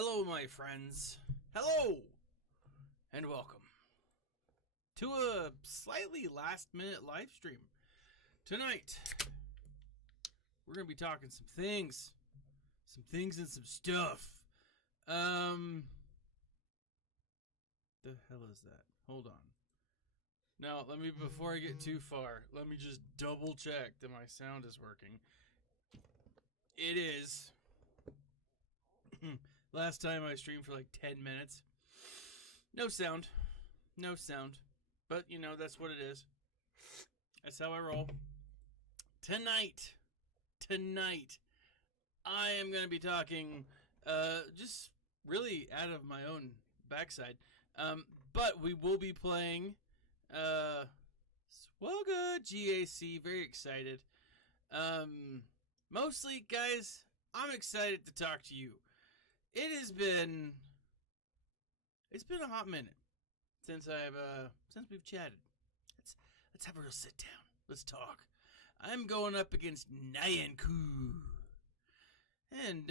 Hello, my friends. Hello, and welcome to a slightly last-minute live stream. Tonight, we're going to be talking some things and some stuff. The hell is that? Hold on. Now, before I get too far, let me just double check that my sound is working. It is. Last time I streamed for like 10 minutes. No sound. But, you know, that's what it is. That's how I roll. Tonight, I am going to be talking just really out of my own backside. But we will be playing Swelga GAC. Very excited. Mostly, guys, I'm excited to talk to you. It's been a hot minute since we've chatted. Let's have a real sit down. Let's talk. I'm going up against Nyanku. And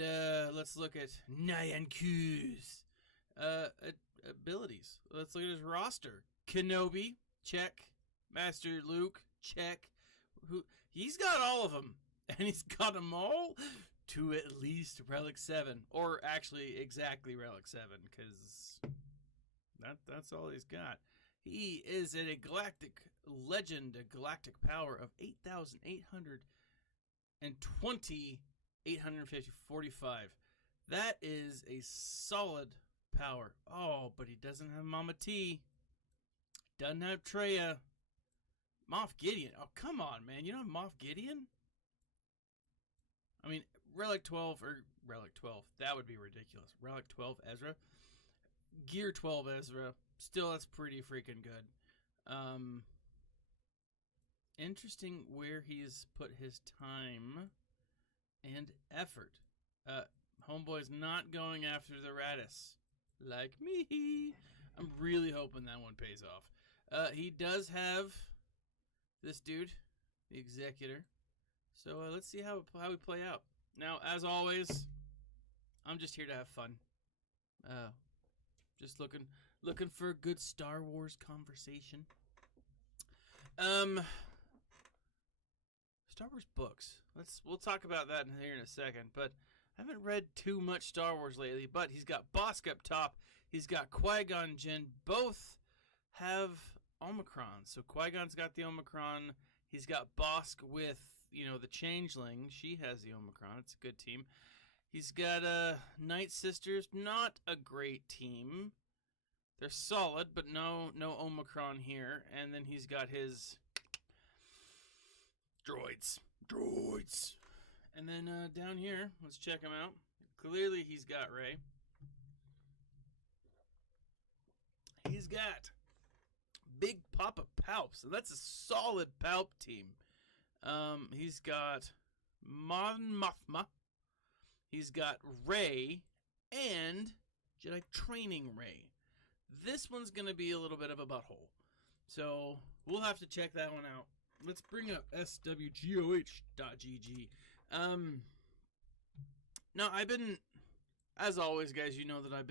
let's look at Nyanku's abilities. Let's look at his roster. Kenobi, check. Master Luke, check. He's got all of them, and he's got them all to at least Relic 7, or actually exactly Relic 7, because that's all he's got. He is at a galactic legend, a galactic power of 8,820, 845. That is a solid power. Oh, but he doesn't have Mama T. Doesn't have Treya. Moff Gideon. Oh, come on, man. You don't have Moff Gideon? I mean, Relic 12, that would be ridiculous. Relic 12 Ezra. Gear 12 Ezra. Still, that's pretty freaking good. Interesting where he's put his time and effort. Homeboy's not going after the Radis. Like me. I'm really hoping that one pays off. He does have this dude, the Executor. So let's see how we play out. Now, as always, I'm just here to have fun. Just looking for a good Star Wars conversation. Star Wars books. We'll talk about that here in a second. But I haven't read too much Star Wars lately. But he's got Bosk up top. He's got Qui-Gon Jinn. Both have Omicron. So Qui-Gon's got the Omicron. He's got Bosk with, the Changeling. She has the Omicron. It's a good team. He's got Night Sisters. Not a great team. They're solid, but no Omicron here. And then he's got his droids. And then down here, let's check him out. Clearly he's got Rey. He's got Big Papa Palps. So that's a solid Palp team. He's got Mon Mothma. He's got Rey and Jedi Training Rey. This one's going to be a little bit of a butthole. So we'll have to check that one out. Let's bring up swgoh.gg. Now I've been, as always, guys, you know that I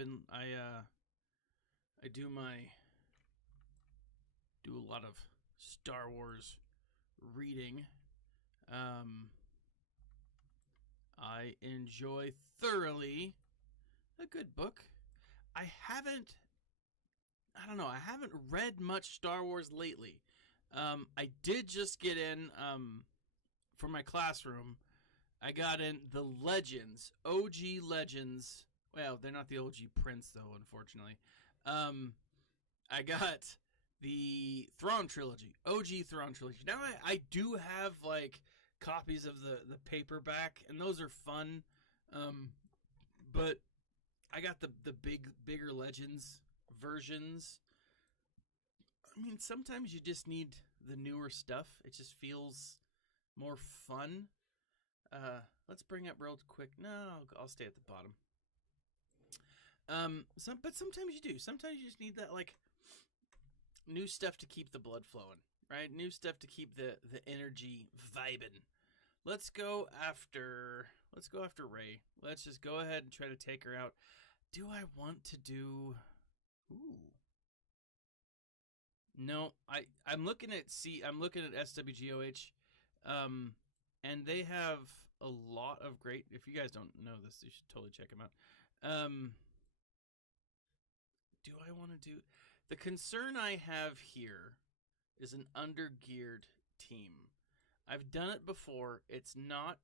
do a lot of Star Wars reading. I enjoy thoroughly a good book. I haven't read much Star Wars lately. I did just get in for my classroom. I got in the Legends, OG Legends. Well, they're not the OG prints though, unfortunately. I got the Thrawn trilogy, OG Thrawn trilogy. Now I do have like copies of the paperback, and those are fun. But I got the bigger Legends versions. I mean, sometimes you just need the newer stuff. It just feels more fun. Let's bring up real quick. No, I'll stay at the bottom. But sometimes you do. Sometimes you just need that like new stuff to keep the blood flowing, right? New stuff to keep the energy vibing. Let's go after Rey. Let's just go ahead and try to take her out. Do I want to do... Ooh. No, I'm looking at SWGOH, and they have a lot of great. If you guys don't know this, you should totally check them out. Do I want to do? The concern I have here is an undergeared team. I've done it before. It's not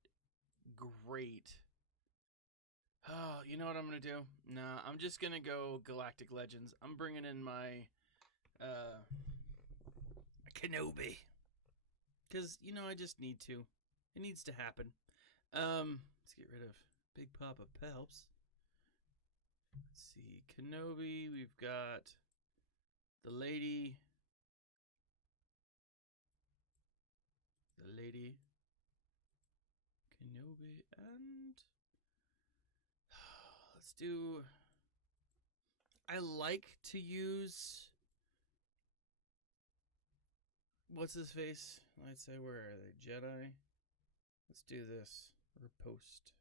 great. Oh, you know what I'm gonna do? Nah, I'm just gonna go Galactic Legends. I'm bringing in my Kenobi. Because, you know, I just need to. It needs to happen. Let's get rid of Big Papa Pelps. Let's see. Kenobi. We've got the lady. Kenobi. And let's do... I like to use... What's his face? I'd say, where are they? Jedi? Let's do this. Repost.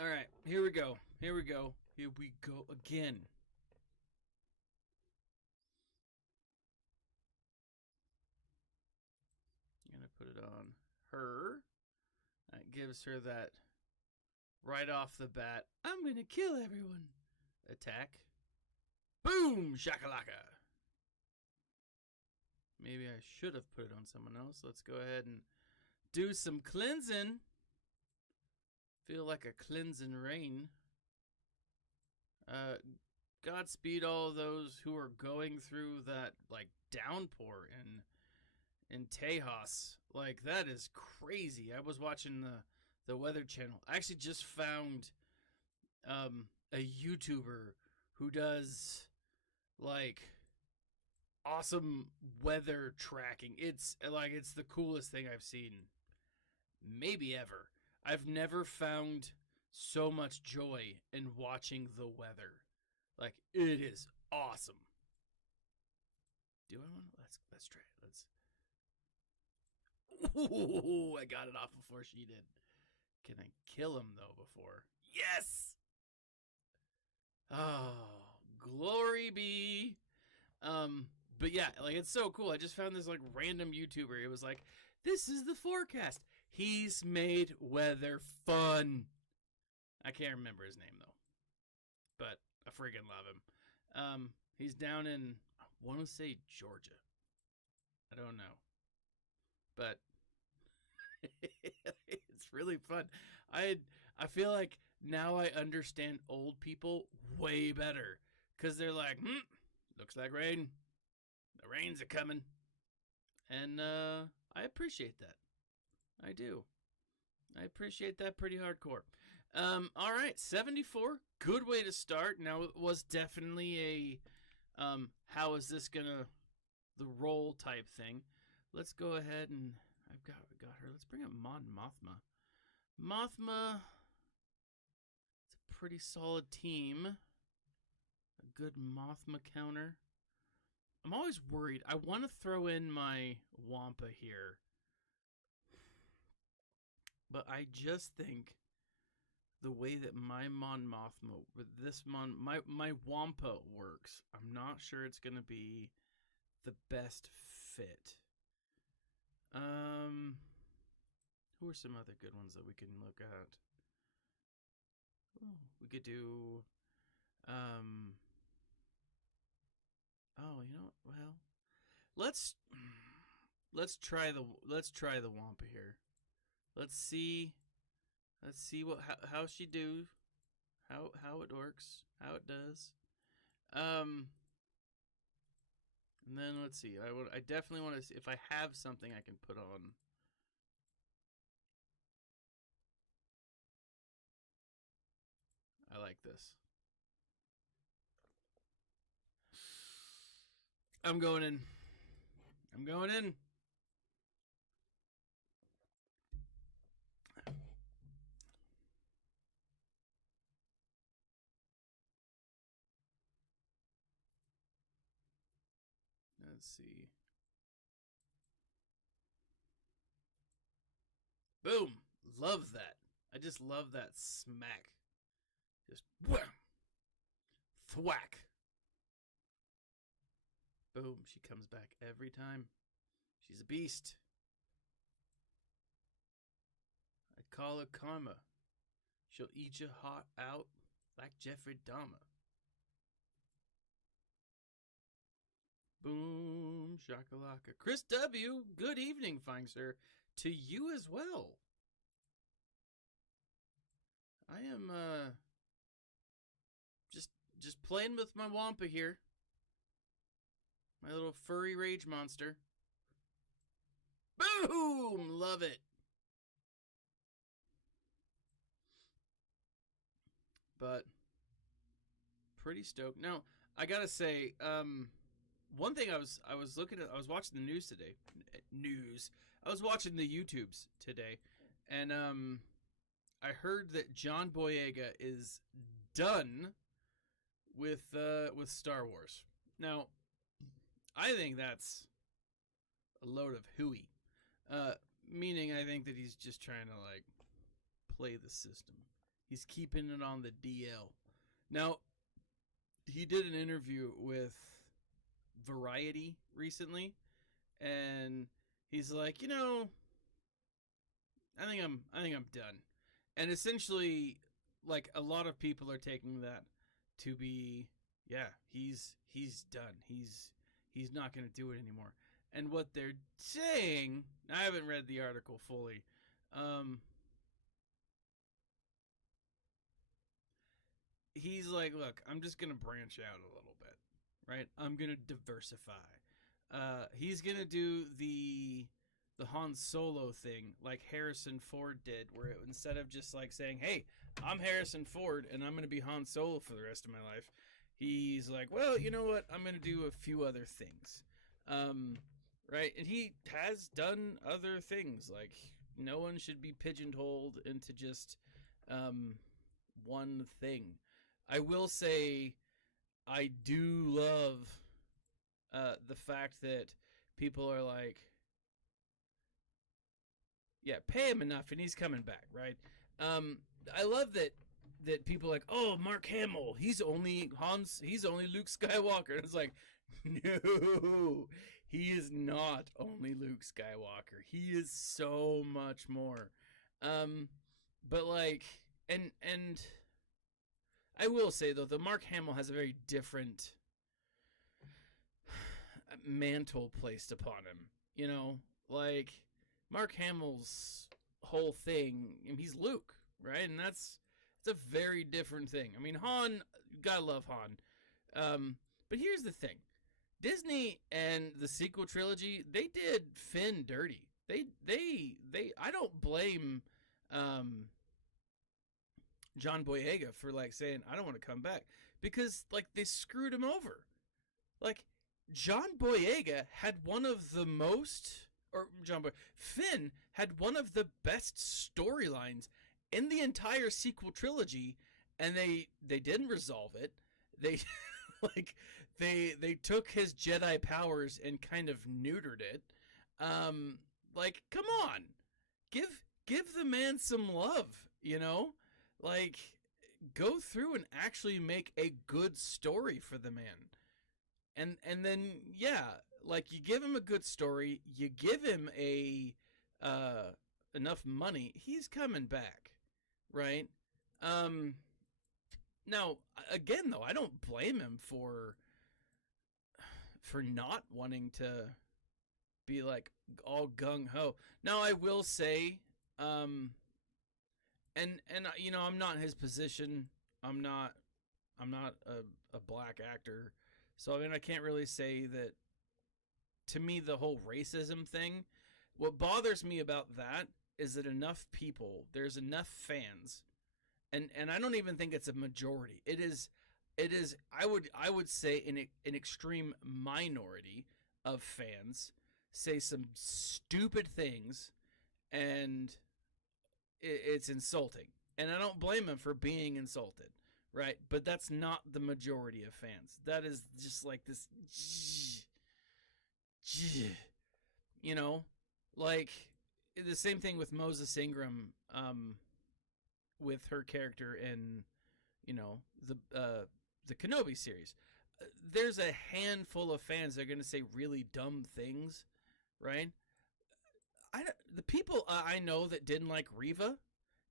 Alright, here we go. Here we go again. I'm going to put it on her. That gives her that right off the bat, I'm going to kill everyone attack. Boom! Shakalaka! Maybe I should have put it on someone else. Let's go ahead and do some cleansing. Feel like a cleansing rain. Godspeed all those who are going through that like downpour in Tejas. Like, that is crazy. I was watching the Weather Channel. I actually just found a YouTuber who does like awesome weather tracking. It's the coolest thing I've seen maybe ever. I've never found so much joy in watching the weather. Like, it is awesome. Do I want to? Let's try it. Ooh, I got it off before she did. Can I kill him though before? Yes. Oh, glory be. But yeah, like, it's so cool. I just found this like random YouTuber. It was like, this is the forecast. He's made weather fun. I can't remember his name though, but I freaking love him. He's down in, I want to say Georgia. I don't know, but it's really fun. I feel like now I understand old people way better, because they're like, looks like rain. The rains are coming. And I appreciate that. I do. I appreciate that pretty hardcore. All right, 74. Good way to start. Now, it was definitely a how is this gonna the roll type thing. Let's go ahead and I've got her. Let's bring up Mon Mothma. Mothma, it's a pretty solid team. A good Mothma counter. I'm always worried. I want to throw in my Wampa here, but I just think the way that my Mon Mothma with this my Wampa works, I'm not sure it's gonna be the best fit. Who are some other good ones that we can look at? Ooh, we could do oh, you know, well, let's try the Wampa here. Let's see what how she do, how it works, how it does. And then let's see. I definitely want to see if I have something I can put on. I like this. I'm going in. I'm going in. Let's see. Boom. Love that. I just love that smack. Just wham, thwack. Boom, she comes back every time. She's a beast. I call her karma. She'll eat your heart out like Jeffrey Dahmer. Boom, shakalaka. Chris W., good evening, fine sir. To you as well. I am just playing with my Wampa here. My little furry rage monster. Boom! Love it. But pretty stoked. Now, I gotta say, one thing I was looking at, I was watching the news today. I was watching the YouTubes today, and I heard that John Boyega is done with Star Wars. Now, I think that's a load of hooey. Meaning, I think that he's just trying to like play the system. He's keeping it on the DL. Now, he did an interview with Variety recently, and he's like, I think I'm done. And essentially, like, a lot of people are taking that to be, yeah, he's done. He's not going to do it anymore. And what they're saying, I haven't read the article fully. He's like, look, I'm just going to branch out a little bit, right? I'm going to diversify. He's going to do the Han Solo thing like Harrison Ford did, where instead of just like saying, hey, I'm Harrison Ford and I'm going to be Han Solo for the rest of my life, he's like, well, you know what? I'm going to do a few other things. Right? And he has done other things. Like, no one should be pigeonholed into just one thing. I will say I do love the fact that people are like, yeah, pay him enough and he's coming back, right? I love that people are like, oh, Mark Hamill, he's only Luke Skywalker. And it's like, no, he is not only Luke Skywalker. He is so much more. But like, and I will say though, the Mark Hamill has a very different mantle placed upon him. Like Mark Hamill's whole thing, he's Luke, right? And it's a very different thing. I mean, Han, you gotta love Han. But here's the thing. Disney and the sequel trilogy, they did Finn dirty. They I don't blame John Boyega for like saying, I don't want to come back, because like they screwed him over. Like John Boyega had one of the Finn had one of the best storylines in the entire sequel trilogy, and they didn't resolve it. They like they took his Jedi powers and kind of neutered it. Like, come on, give the man some love, like go through and actually make a good story for the man. And then, yeah, like you give him a good story, you give him enough money, he's coming back, right? Now, again, though, I don't blame him for not wanting to be like all gung-ho. Now, I will say, and I'm not in his position. I'm not a black actor. So, I mean, I can't really say that. To me, the whole racism thing, what bothers me about that is that there's enough fans, and I don't even think it's a majority. It is I would say an extreme minority of fans say some stupid things, and it's insulting. And I don't blame them for being insulted, right? But that's not the majority of fans. That is just like this, like the same thing with Moses Ingram. with her character in, the Kenobi series. There's a handful of fans that are going to say really dumb things, right? The people I know that didn't like Reva,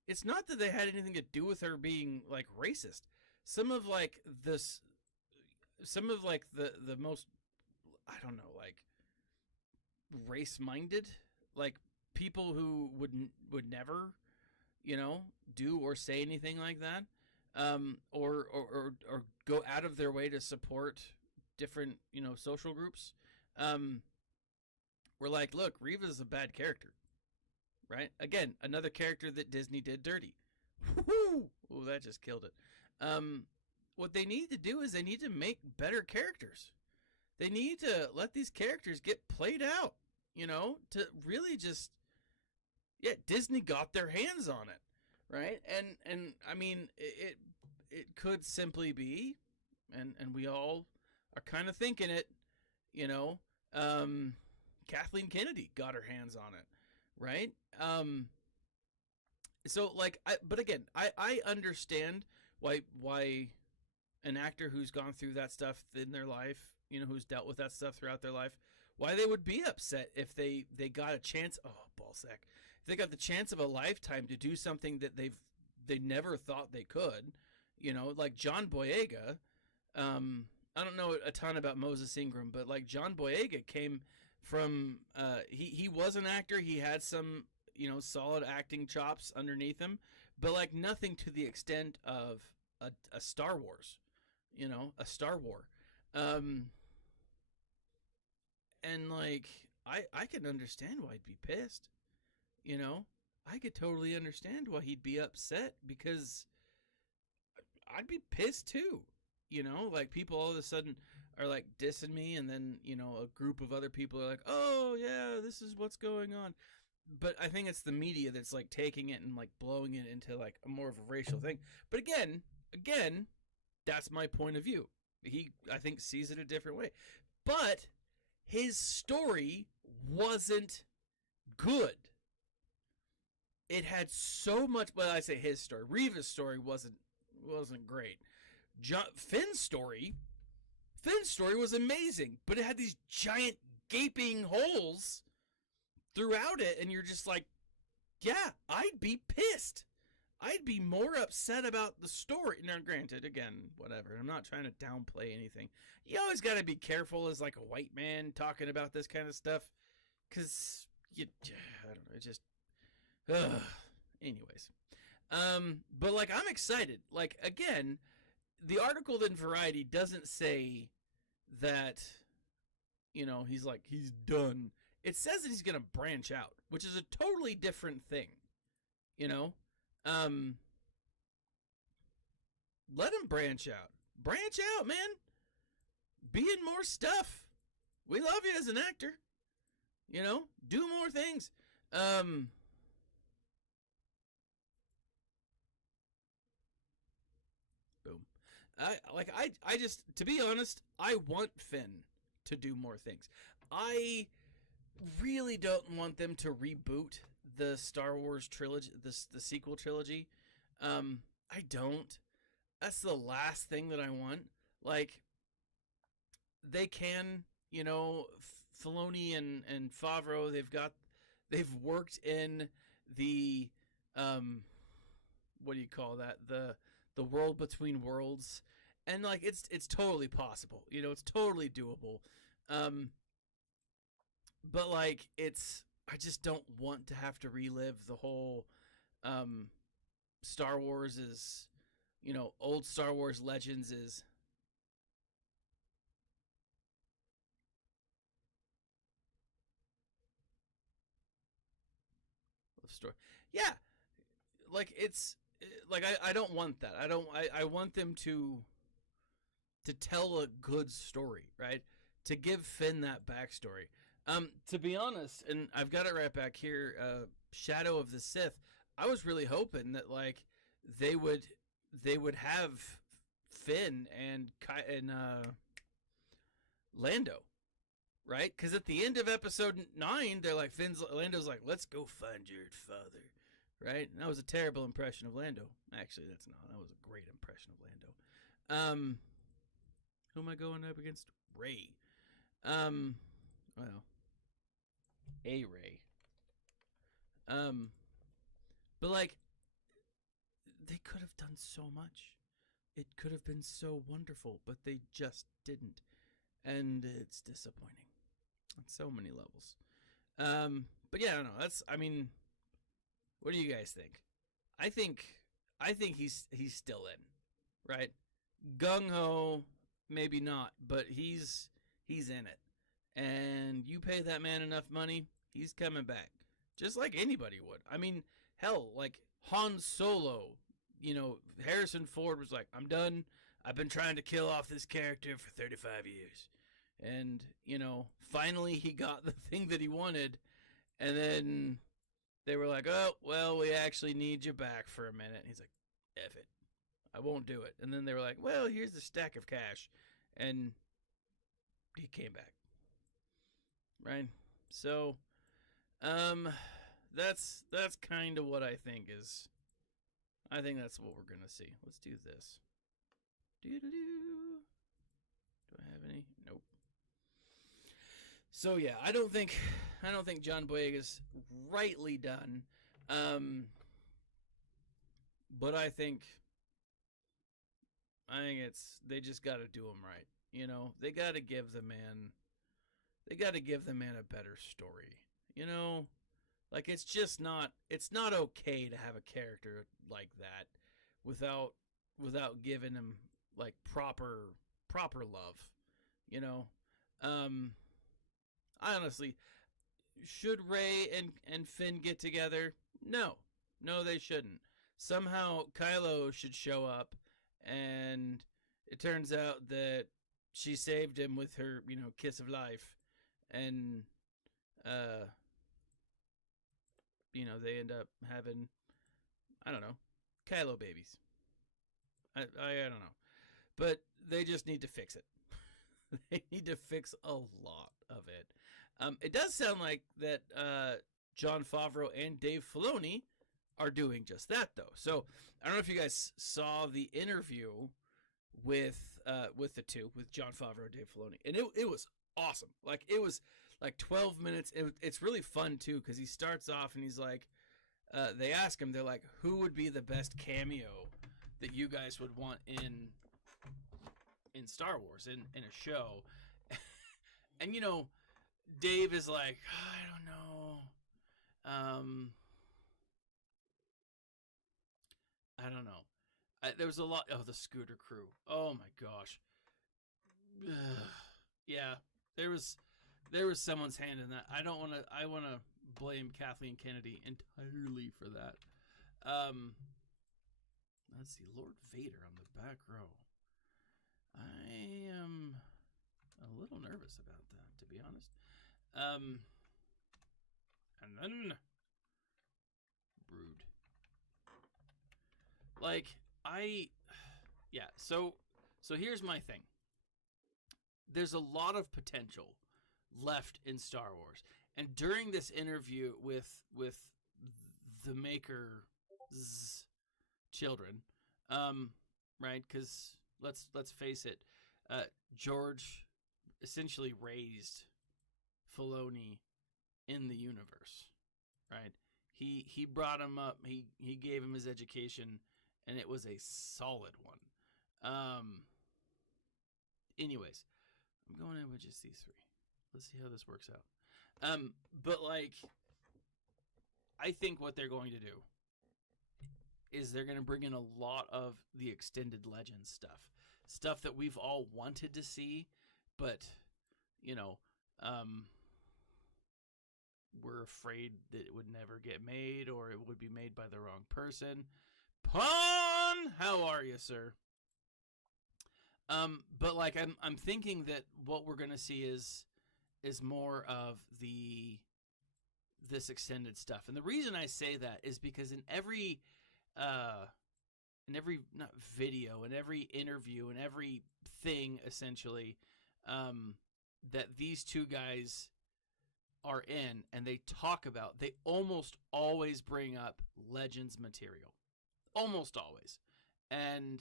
it's not that they had anything to do with her being like racist. Some of like this, some of like the most, I don't know, like race minded, like people who would never, do or say anything like that, or go out of their way to support different social groups. We're like, look, Reva's a bad character, right? Again, another character that Disney did dirty. Woo! Oh, that just killed it. What they need to do is they need to make better characters. They need to let these characters get played out, to really just, Disney got their hands on it, right? And I mean, it could simply be, and we all are kind of thinking it, Kathleen Kennedy got her hands on it, right? So like, but again, I understand why an actor who's gone through that stuff in their life, who's dealt with that stuff throughout their life, why they would be upset if they got a chance. Oh, ballsack! If they got the chance of a lifetime to do something that they never thought they could, like John Boyega. I don't know a ton about Moses Ingram, but like John Boyega came from he was an actor. He had some solid acting chops underneath him, but like nothing to the extent of a Star Wars, a Star War. And like I can understand why he'd be pissed. I could totally understand why he'd be upset, because I'd be pissed too. Like people all of a sudden are like dissing me, and then a group of other people are like, oh yeah, this is what's going on. But I think it's the media that's like taking it and like blowing it into like a more of a racial thing. But again, that's my point of view. He, I think, sees it a different way. But his story wasn't good. It had so much. Well, I say his story. Reva's story wasn't great. Finn's story was amazing, but it had these giant gaping holes throughout it, and you're just like, yeah, I'd be pissed. I'd be more upset about the story. Now, granted, again, whatever. I'm not trying to downplay anything. You always got to be careful as like a white man talking about this kind of stuff, because I don't know, it just, anyways. But like, I'm excited. Like, again, the article in Variety doesn't say that, he's done. It says that he's going to branch out, which is a totally different thing, let him branch out. Branch out, man. Be in more stuff. We love you as an actor. Do more things. Boom. I just, to be honest, I want Finn to do more things. I really don't want them to reboot the Star Wars trilogy, the sequel trilogy. I don't. That's the last thing that I want. Like, they can, Filoni and Favreau, they've worked in the, what do you call that? The world between worlds, and like it's totally possible. It's totally doable. But like I just don't want to have to relive the whole Star Wars is, old Star Wars Legends is. Story. Yeah. Like it's like I don't want that. I want them to tell a good story, right? To give Finn that backstory. To be honest, and I've got it right back here, Shadow of the Sith, I was really hoping that like they would have Finn and Lando, right? Because at the end of episode 9, they're like, Lando's like, let's go find your father, right? And that was a terrible impression of Lando. Actually, that's not. That was a great impression of Lando. Who am I going up against? Ray. Well, a Ray. But like, they could have done so much. It could have been so wonderful, but they just didn't, and it's disappointing on so many levels. But yeah, I don't know. I mean, what do you guys think? I think he's still in, right? Gung ho, maybe not, but he's in it. And you pay that man enough money, he's coming back. Just like anybody would. I mean, hell, like Han Solo, Harrison Ford was like, I'm done. I've been trying to kill off this character for 35 years. And, finally he got the thing that he wanted. And then they were like, oh, well, we actually need you back for a minute. And he's like, F it. I won't do it. And then they were like, well, here's a stack of cash. And he came back. Right? So, that's kind of what I think is. I think that's what we're going to see. Let's do this. Do I have any? Nope. So yeah, I don't think John Boyega's rightly done. But I think they just got to do him right. They got to give the man a better story. Like it's not okay to have a character like that without giving him like proper love. I honestly, should Rey and Finn get together? No, they shouldn't. Somehow Kylo should show up, and it turns out that she saved him with her, kiss of life, and they end up having, I don't know, Kylo babies. I don't know, but they just need to fix it. They need to fix a lot of it. It does sound like that Jon Favreau and Dave Filoni are doing just that, though. So I don't know if you guys saw the interview with the two, with Jon Favreau and Dave Filoni, and it was awesome. Like it was like 12 minutes. It's really fun too, because he starts off and he's like, they ask him, they're like, who would be the best cameo that you guys would want in Star Wars in a show? And Dave is like, I don't know. I don't know. There was a lot. Oh, the Scooter Crew. Oh my gosh. Yeah, there was someone's hand in that. I want to blame Kathleen Kennedy entirely for that. Let's see, Lord Vader on the back row. I am a little nervous about that, to be honest. And then Brood. So here's my thing. There's a lot of potential left in Star Wars. And during this interview with the maker's children, right? Because let's face it, George essentially raised Filoni in the universe, right? He brought him up. He gave him his education, and it was a solid one. Anyways, I'm going in with just these three. Let's see how this works out. But like, I think what they're going to do is they're going to bring in a lot of the extended Legends stuff that we've all wanted to see, but we're afraid that it would never get made, or it would be made by the wrong person. Pawn, how are you, sir? But like, I'm thinking that what we're gonna see is more of this extended stuff, and the reason I say that is because in every not video, in every interview, in every thing essentially, that these two guys are in and they talk about, they almost always bring up Legends material. Almost always. And,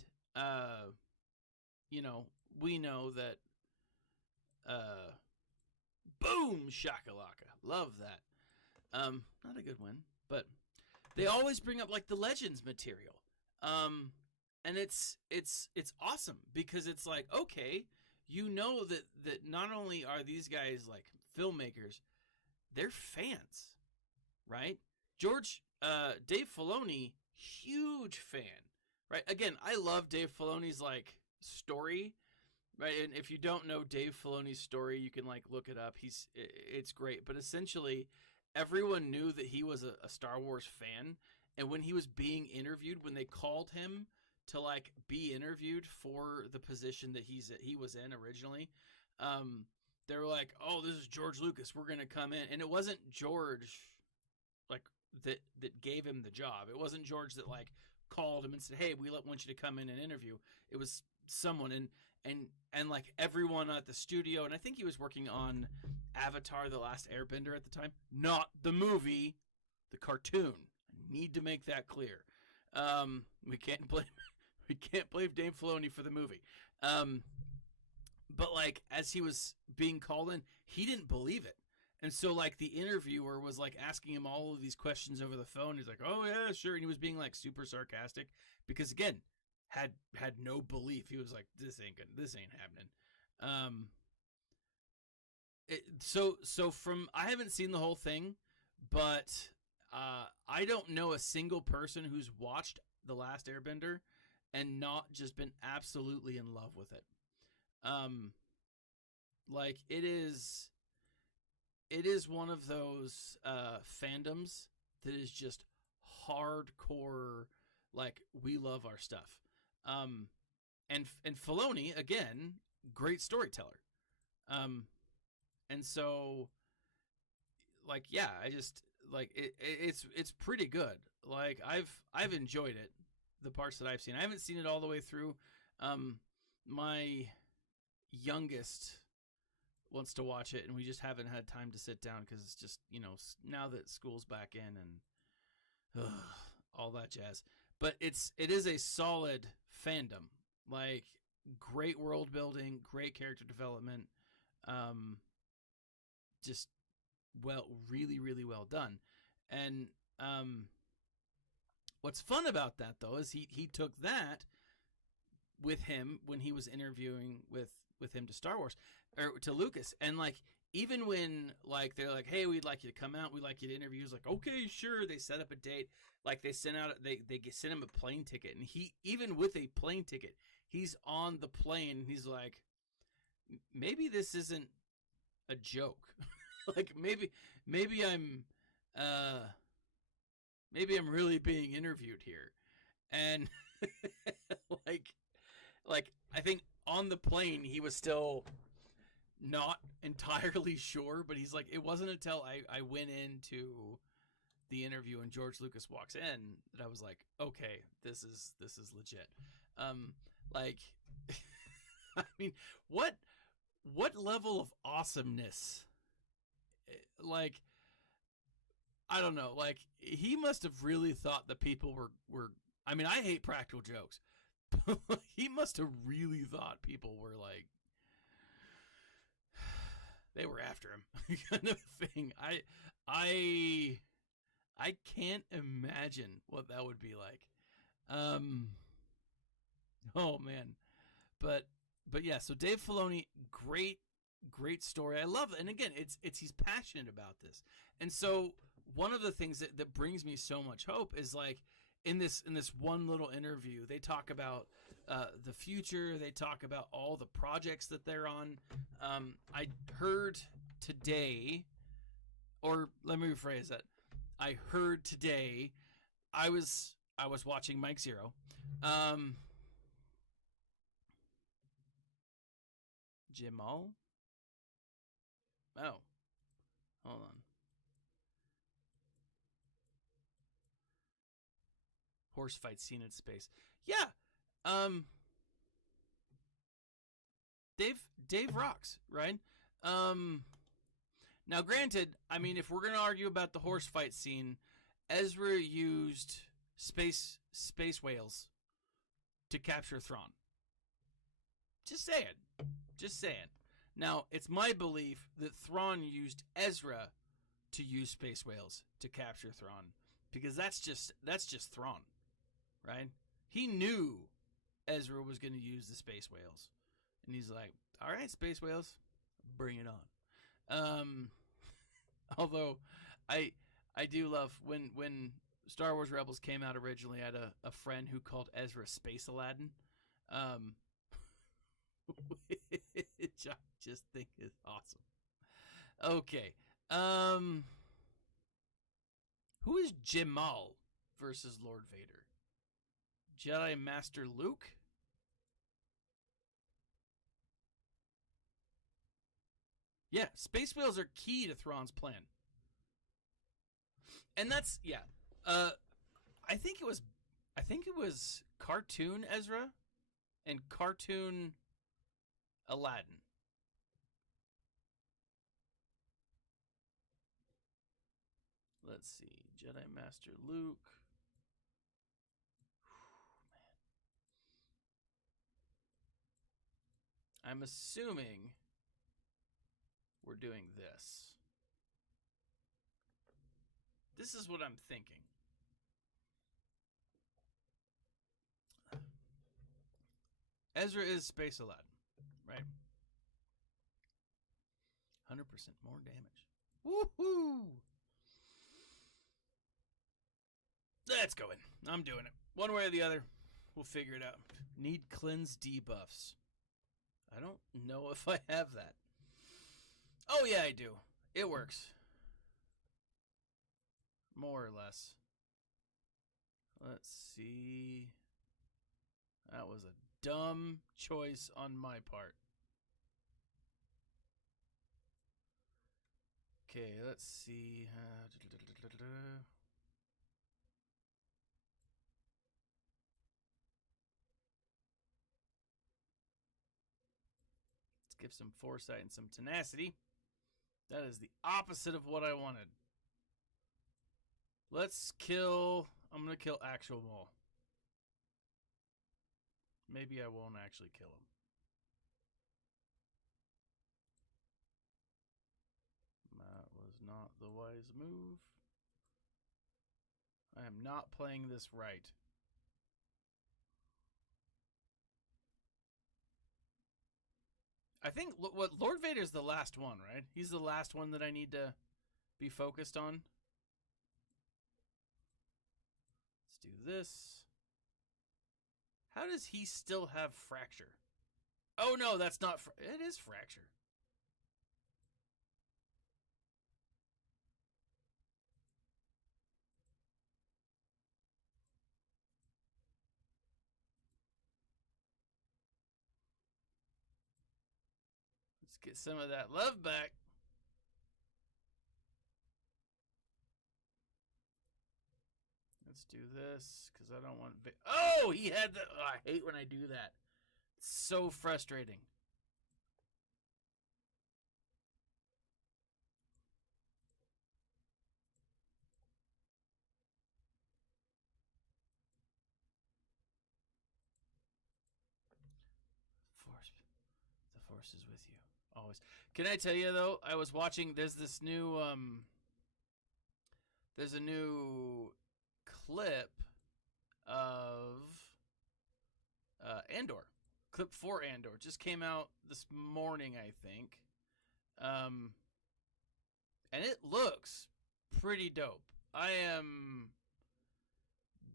you know, we know that, boom, shakalaka. Love that. Not a good one, but they always bring up like the Legends material. And it's awesome because it's like, okay, you know that not only are these guys like filmmakers, they're fans, right? Dave Filoni, huge fan, right? Again, I love Dave Filoni's like story, right? And if you don't know Dave Filoni's story, you can like look it up. It's great, but essentially everyone knew that he was a Star Wars fan, and when he was being interviewed, when they called him to like be interviewed for the position that he was in originally, they were like, "Oh, this is George Lucas. We're gonna come in," and it wasn't George like that gave him the job. It wasn't George that like called him and said, "Hey, we want you to come in and interview." It was someone, and like everyone at the studio, and I think he was working on Avatar: The Last Airbender at the time, not the movie, the cartoon. I need to make that clear. We can't blame Dave Filoni for the movie. But like as he was being called in, he didn't believe it. And so like the interviewer was like asking him all of these questions over the phone. He's like, "Oh yeah, sure." And he was being like super sarcastic because again, had no belief. He was like, this ain't happening. So from, I haven't seen the whole thing, but I don't know a single person who's watched The Last Airbender and not just been absolutely in love with it. Like it is one of those fandoms that is just hardcore. Like, we love our stuff. And Filoni, again, great storyteller. And so, like, yeah, I just like it's pretty good. Like I've enjoyed it, the parts that I've seen. I haven't seen it all the way through. My youngest wants to watch it, and we just haven't had time to sit down because it's just, you know, now that school's back in and all that jazz. But it is a solid fandom, like great world building, great character development, just really, really well done. And what's fun about that though is he took that with him when he was interviewing with him to Star Wars or to Lucas, and like even when like they're like, "Hey, we'd like you to come out, we'd like you to interview," he's like, "Okay, sure." They set up a date. Like they sent him a plane ticket, and he, even with a plane ticket, he's on the plane and he's like, maybe this isn't a joke. Like maybe I'm really being interviewed here. And like I think on the plane he was still not entirely sure, but he's like, it wasn't until I went into the interview and George Lucas walks in that I was like, okay, this is legit. Like I mean, what level of awesomeness, like, I don't know, like he must have really thought that people were I mean, I hate practical jokes. He must have really thought people were like, they were after him, kind of thing. I can't imagine what that would be like. Oh man, but yeah. So Dave Filoni, great story. I love it, and again, it's he's passionate about this, and so one of the things that brings me so much hope is like in this one little interview, they talk about the future. They talk about all the projects that they're on. I heard today, or let me rephrase that. I heard today, I was watching Mike Zero. Jamal? Oh. Hold on. Horse fight scene in space. Yeah. Dave rocks, right? Now, granted, I mean, if we're going to argue about the horse fight scene, Ezra used space whales to capture Thrawn. Just saying. Just saying. Now, it's my belief that Thrawn used Ezra to use space whales to capture Thrawn, because that's just Thrawn, right? He knew Ezra was going to use the space whales, and he's like, "All right, space whales, bring it on." Although I do love when Star Wars Rebels came out originally, I had a friend who called Ezra Space Aladdin. Which I just think is awesome. Okay. Who is Jamal versus Lord Vader? Jedi Master Luke? Yeah, space whales are key to Thrawn's plan. And that's I think it was cartoon Ezra and cartoon Aladdin. Let's see. Jedi Master Luke. Man. I'm assuming we're doing this. This is what I'm thinking. Ezra is Space Aladdin, right? 100% more damage. Woohoo! Let's go in. I'm doing it. One way or the other. We'll figure it out. Need cleanse debuffs. I don't know if I have that. Oh, yeah, I do. It works. More or less. Let's see. That was a dumb choice on my part. Okay, let's see. Let's give some foresight and some tenacity. That is the opposite of what I wanted. Let's kill... I'm going to kill actual Maul. Maybe I won't actually kill him. That was not the wise move. I am not playing this right. I think what Lord Vader's the last one, right? He's the last one that I need to be focused on. Let's do this. How does he still have fracture? Oh no, that's not. It is fracture. Let's get some of that love back. Let's do this because I don't want. Oh, he had the. Oh, I hate when I do that. It's so frustrating. The force is with you always. Can I tell you though? I was watching. There's this new. There's a new clip of Andor. Clip 4 Andor just came out this morning, I think. And it looks pretty dope. I am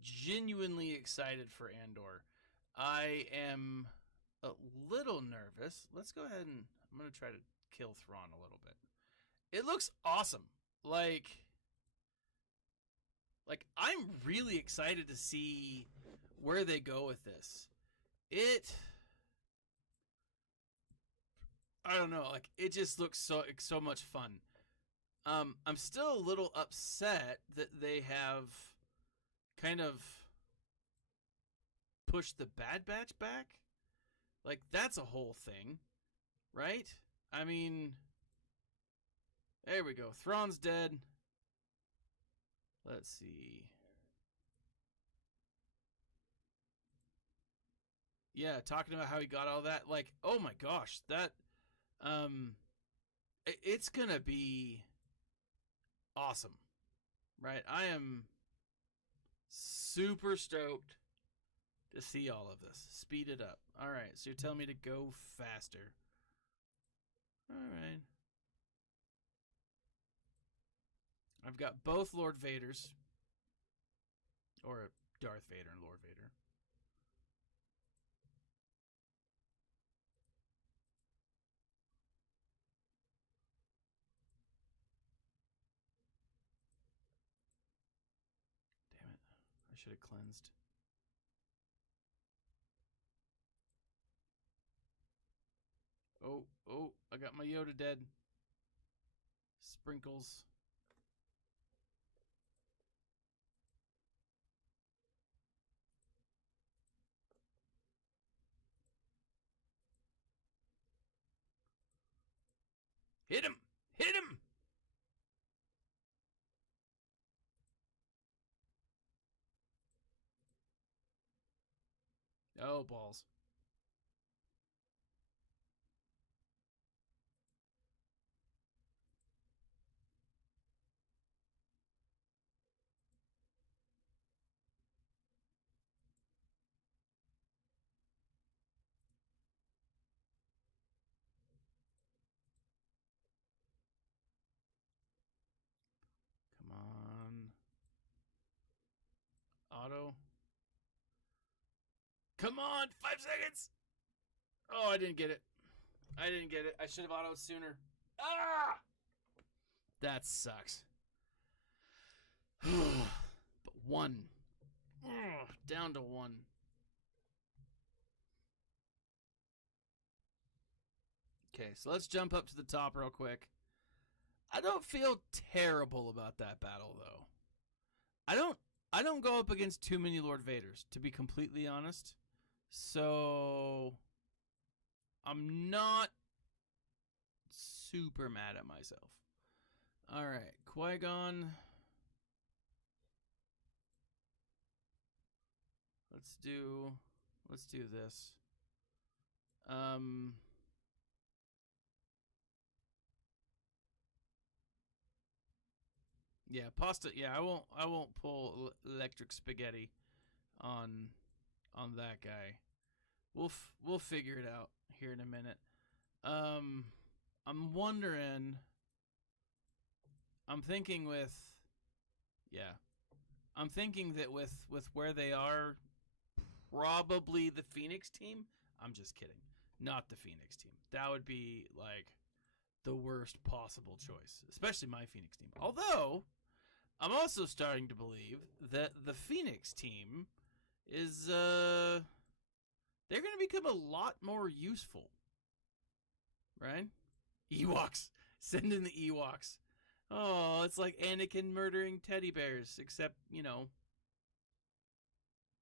genuinely excited for Andor. I am a little nervous. Let's go ahead and I'm going to try to kill Thrawn a little bit. It looks awesome. Like I'm really excited to see where they go with this. I don't know, like it just looks so much fun. I'm still a little upset that they have kind of pushed the Bad Batch back. Like that's a whole thing, right? I mean, There we go. Thrawn's dead. Let's see. Yeah, talking about how he got all that. Like, oh my gosh, that it's gonna be awesome, right? I am super stoked to see all of this. Speed it up. All right, so you're telling me to go faster. All right. I've got both Lord Vaders, or Darth Vader and Lord Vader. Damn it. I should have cleansed. Oh, I got my Yoda dead. Sprinkles. Hit him! Hit him! Oh, balls. Come on. Auto. Come on! 5 seconds! Oh, I didn't get it. I didn't get it. I should have autoed sooner. Ah! That sucks. But 1. Down to 1. Okay, so let's jump up to the top real quick. I don't feel terrible about that battle, though. I don't go up against too many Lord Vaders, to be completely honest. So I'm not super mad at myself. All right, Qui-Gon. Let's do this. Yeah, pasta. Yeah, I won't pull electric spaghetti on that guy. We'll figure it out here in a minute. I'm wondering. I'm thinking that with where they are, probably the Phoenix team. I'm just kidding. Not the Phoenix team. That would be like the worst possible choice, especially my Phoenix team. Although, I'm also starting to believe that the Phoenix team is they're going to become a lot more useful. Right? Ewoks. Send in the Ewoks. Oh, it's like Anakin murdering teddy bears, except,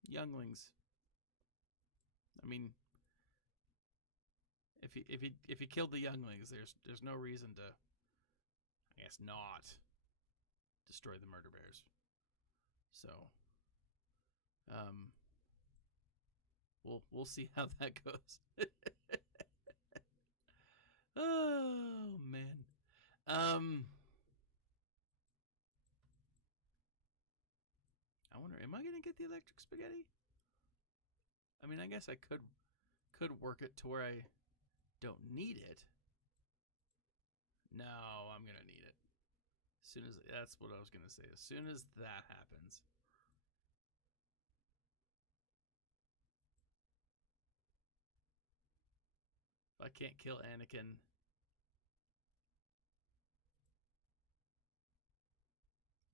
younglings. I mean, if he killed the younglings, there's no reason to, I guess, not destroy the murder bears. So, we'll see how that goes. Oh man. I wonder, am I gonna get the electric spaghetti? I mean, I guess I could work it to where I don't need it. No, I'm gonna need it. As soon as that's what I was gonna say. As soon as that happens. If I can't kill Anakin.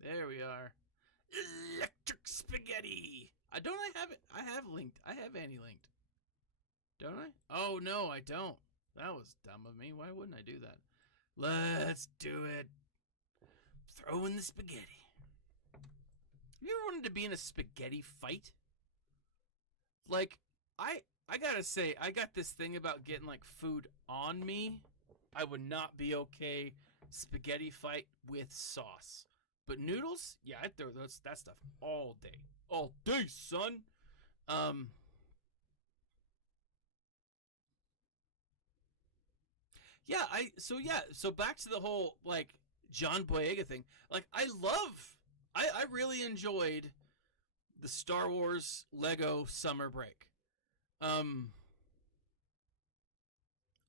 There we are. Electric spaghetti. I have it. I have linked. I have anti-linked. Don't I? Oh no, I don't. That was dumb of me. Why wouldn't I do that? Let's do it. Throw in the spaghetti. Have you ever wanted to be in a spaghetti fight? Like, I gotta say, I got this thing about getting like food on me. I would not be okay spaghetti fight with sauce. But noodles, yeah, I'd throw that stuff all day, son. Um, so back to the whole like John Boyega thing. Like I really enjoyed the Star Wars Lego summer break. Um,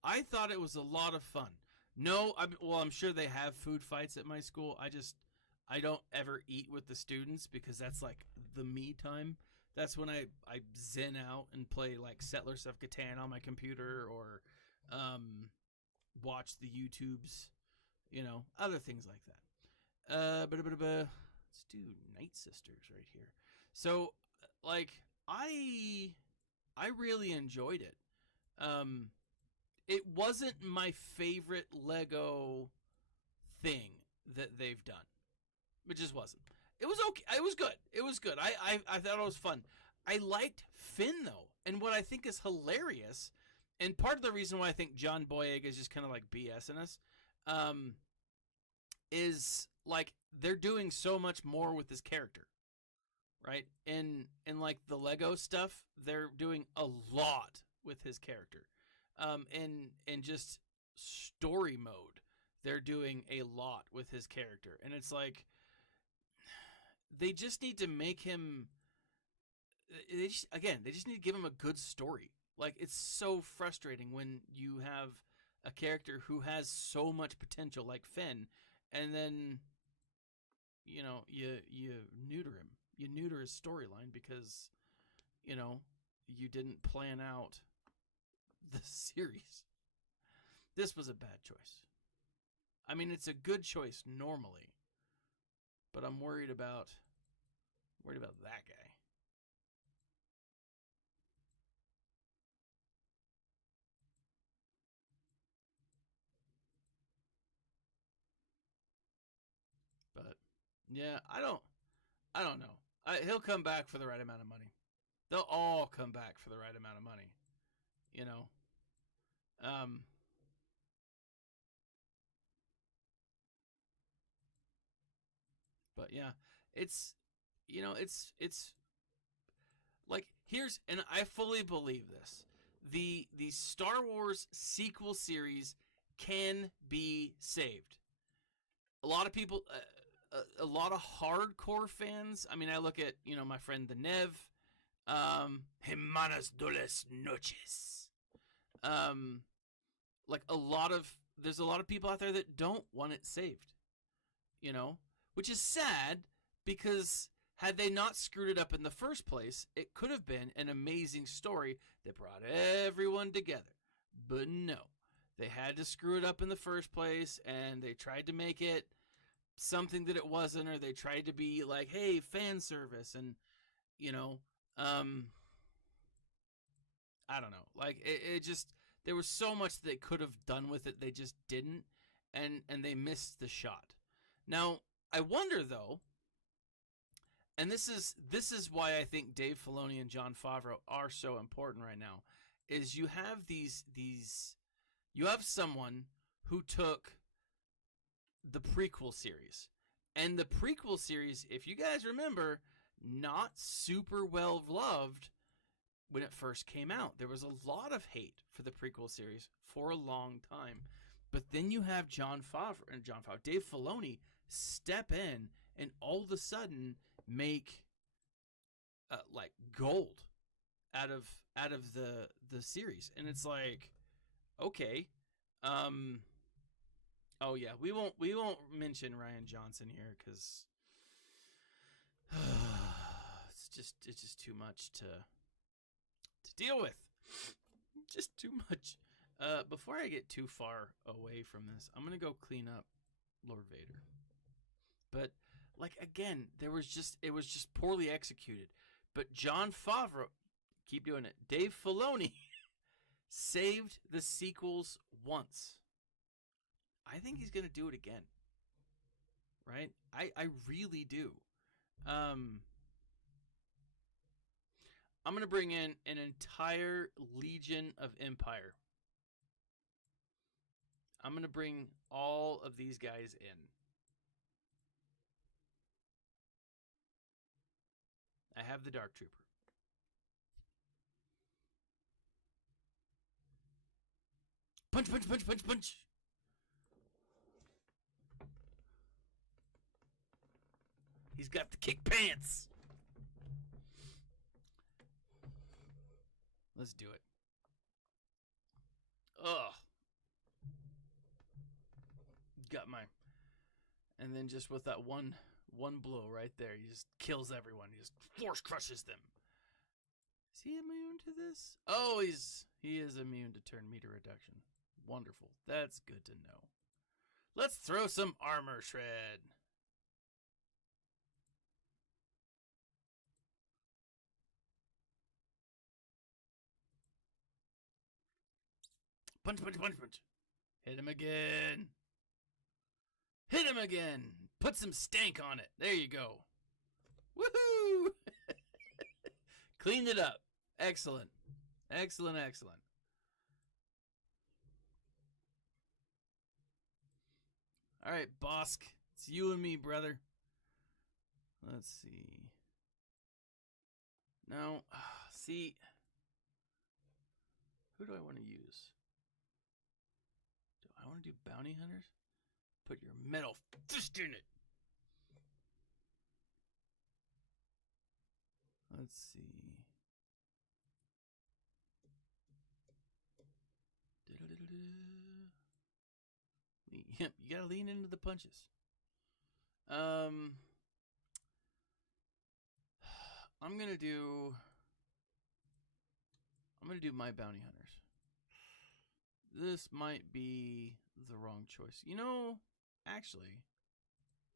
I thought it was a lot of fun. No, I'm sure they have food fights at my school. I don't ever eat with the students because that's like the me time. That's when I zen out and play like Settlers of Catan on my computer or watch the YouTubes, other things like that. Let's do Night Sisters right here. So, like, I really enjoyed it. Um, it wasn't my favorite Lego thing that they've done. It just wasn't. It was okay. It was good. It was good. I thought it was fun. I liked Finn though, and what I think is hilarious, and part of the reason why I think John Boyega is just kind of like BSing us, is like they're doing so much more with this character, right? In like the Lego stuff, they're doing a lot with his character. In just story mode, they're doing a lot with his character, and it's like they just need to make him. They just need to give him a good story. Like it's so frustrating when you have a character who has so much potential, like Finn, and then you neuter him. You neuter his storyline because you didn't plan out the series. This was a bad choice. I mean, it's a good choice normally, but I'm worried about that guy. But yeah, I don't know. He'll come back for the right amount of money. They'll all come back for the right amount of money. You know. Um. But yeah, it's it's like here's and I fully believe this. The Star Wars sequel series can be saved. A lot of people, a lot of hardcore fans. I mean, I look at my friend the Nev, Hemanas Dules Noches. Um, like there's a lot of people out there that don't want it saved. Which is sad because had they not screwed it up in the first place, it could have been an amazing story that brought everyone together. But no, they had to screw it up in the first place, and they tried to make it something that it wasn't, or they tried to be like, hey, fan service, and um, I don't know. Like it just there was so much they could have done with it, they just didn't, and they missed the shot. Now, I wonder though, and this is why I think Dave Filoni and Jon Favreau are so important right now, is you have you have someone who took the prequel series. And the prequel series, if you guys remember, not super well loved when it first came out. There was a lot of hate for the prequel series for a long time. But then you have Dave Filoni step in and all of a sudden make like gold out of the series, and it's like, okay, oh yeah, we won't mention Rian Johnson here because it's just too much to deal with, just too much. Before I get too far away from this, I'm gonna go clean up Lord Vader. But like again, it was just poorly executed. But Jon Favreau, keep doing it. Dave Filoni saved the sequels once. I think he's gonna do it again. Right? I really do. I'm gonna bring in an entire Legion of Empire. I'm going to bring all of these guys in. I have the Dark Trooper. Punch, punch, punch, punch, punch. He's got the kick pants. Let's do it. Ugh. Got my... And then just with that one blow right there, he just kills everyone. He just force crushes them. Is he immune to this? Oh, he is immune to turn meter reduction. Wonderful. That's good to know. Let's throw some armor shred. Punch, punch, punch, punch. Hit him again. Hit him again. Put some stank on it. There you go. Woohoo! Cleaned it up. Excellent. Excellent, excellent. All right, Bosk. It's you and me, brother. Let's see. No. See. Who do I want to use? Do I want to do bounty hunters? Put your metal fist in it. Let's see. Yep, you gotta lean into the punches. I'm gonna do my bounty hunters. This might be the wrong choice. You know, actually,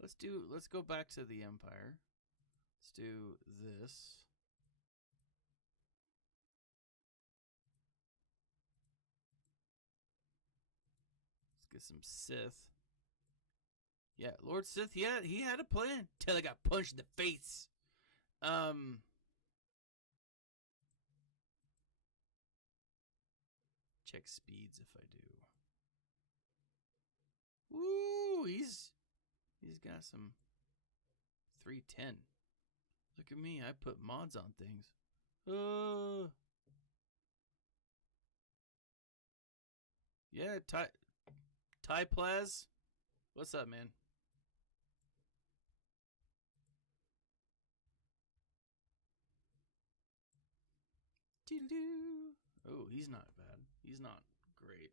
let's go back to the Empire. Let's do this. Let's get some Sith. Yeah, Lord Sith, yeah, he had a plan till I got punched in the face. Check speeds if I do. Woo, he's got some 310. Look at me, I put mods on things. Yeah, Ty Plaz. What's up, man? Oh, he's not bad. He's not great.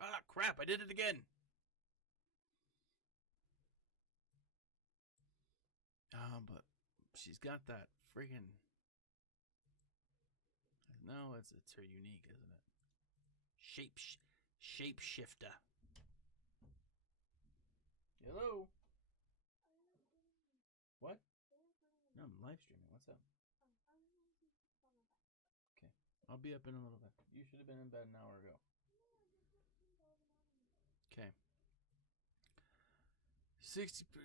Ah, crap, I did it again. But she's got that friggin'... No, it's her unique, isn't it? Shapeshifter. Hello? What? No, I'm live streaming. What's up? Okay. I'll be up in a little bit. You should have been in bed an hour ago. Okay. 60 for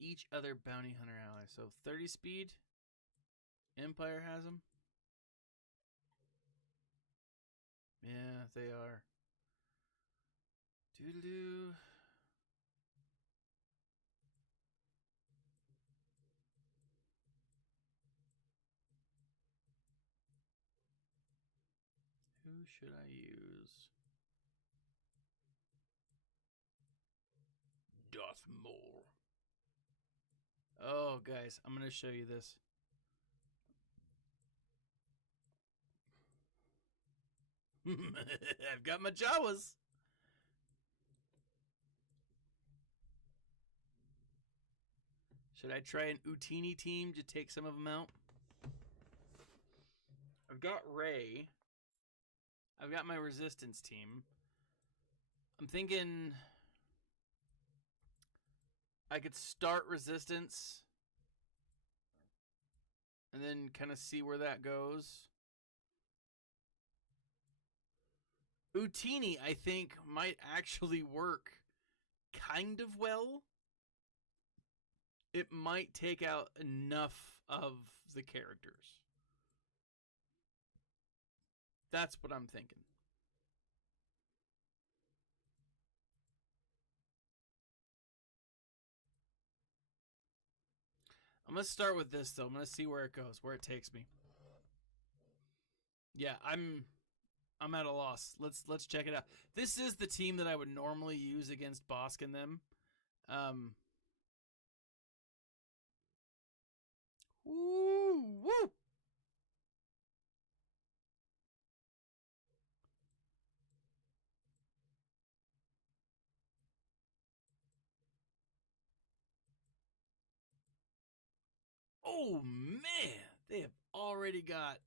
each other bounty hunter ally. So 30 speed. Empire has them. Yeah, they are. Doodle-doo. Who should I use? Darth Maul. Oh, guys, I'm going to show you this. I've got my Jawas. Should I try an Utini team to take some of them out? I've got Rey. I've got my resistance team. I'm thinking I could start resistance and then kind of see where that goes. Utini, I think, might actually work kind of well. it might take out enough of the characters. That's what I'm thinking. I'm going to start with this, though. I'm going to see where it goes, where it takes me. Yeah, I'm at a loss. Let's check it out. This is the team that I would normally use against Bosk and them. Woo! Oh man, they have already got.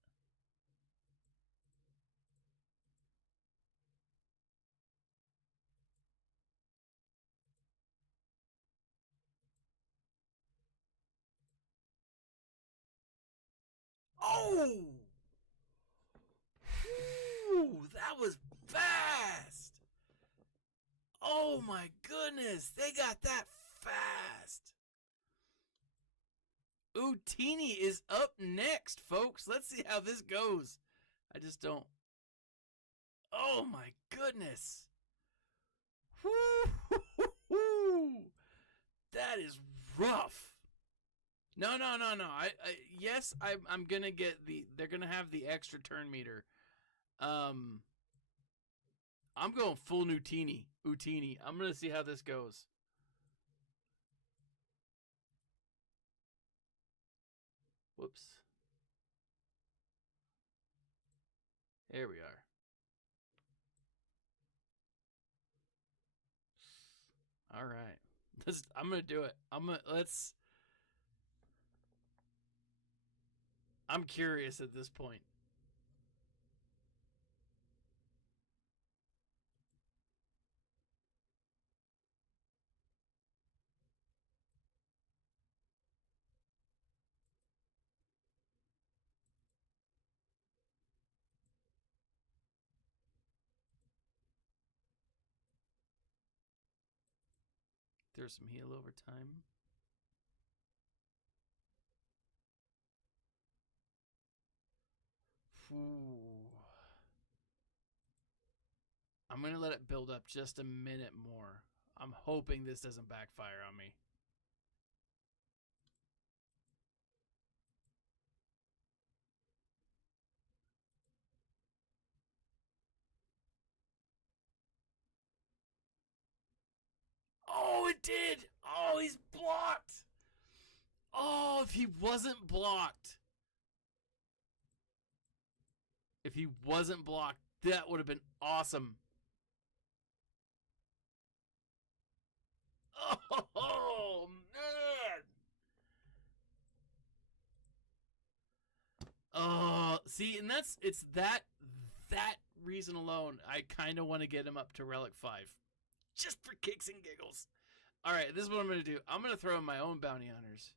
Oh! Ooh, that was fast! Oh my goodness, they got that fast! Utini is up next, folks. Let's see how this goes. I just don't. Oh my goodness. Woo! That is rough. No. Yes, I'm gonna get the. They're gonna have the extra turn meter. I'm going full Utini. I'm gonna see how this goes. Whoops. There we are. All right. I'm gonna do it. I'm curious at this point. There's some heal over time. Ooh. I'm going to let it build up just a minute more. I'm hoping this doesn't backfire on me. Oh, it did! Oh, he's blocked! Oh, if he wasn't blocked. If he wasn't blocked, that would have been awesome. Oh, man! See, and it's that reason alone. I kind of want to get him up to Relic 5. Just for kicks and giggles. All right, this is what I'm going to do. I'm going to throw in my own bounty hunters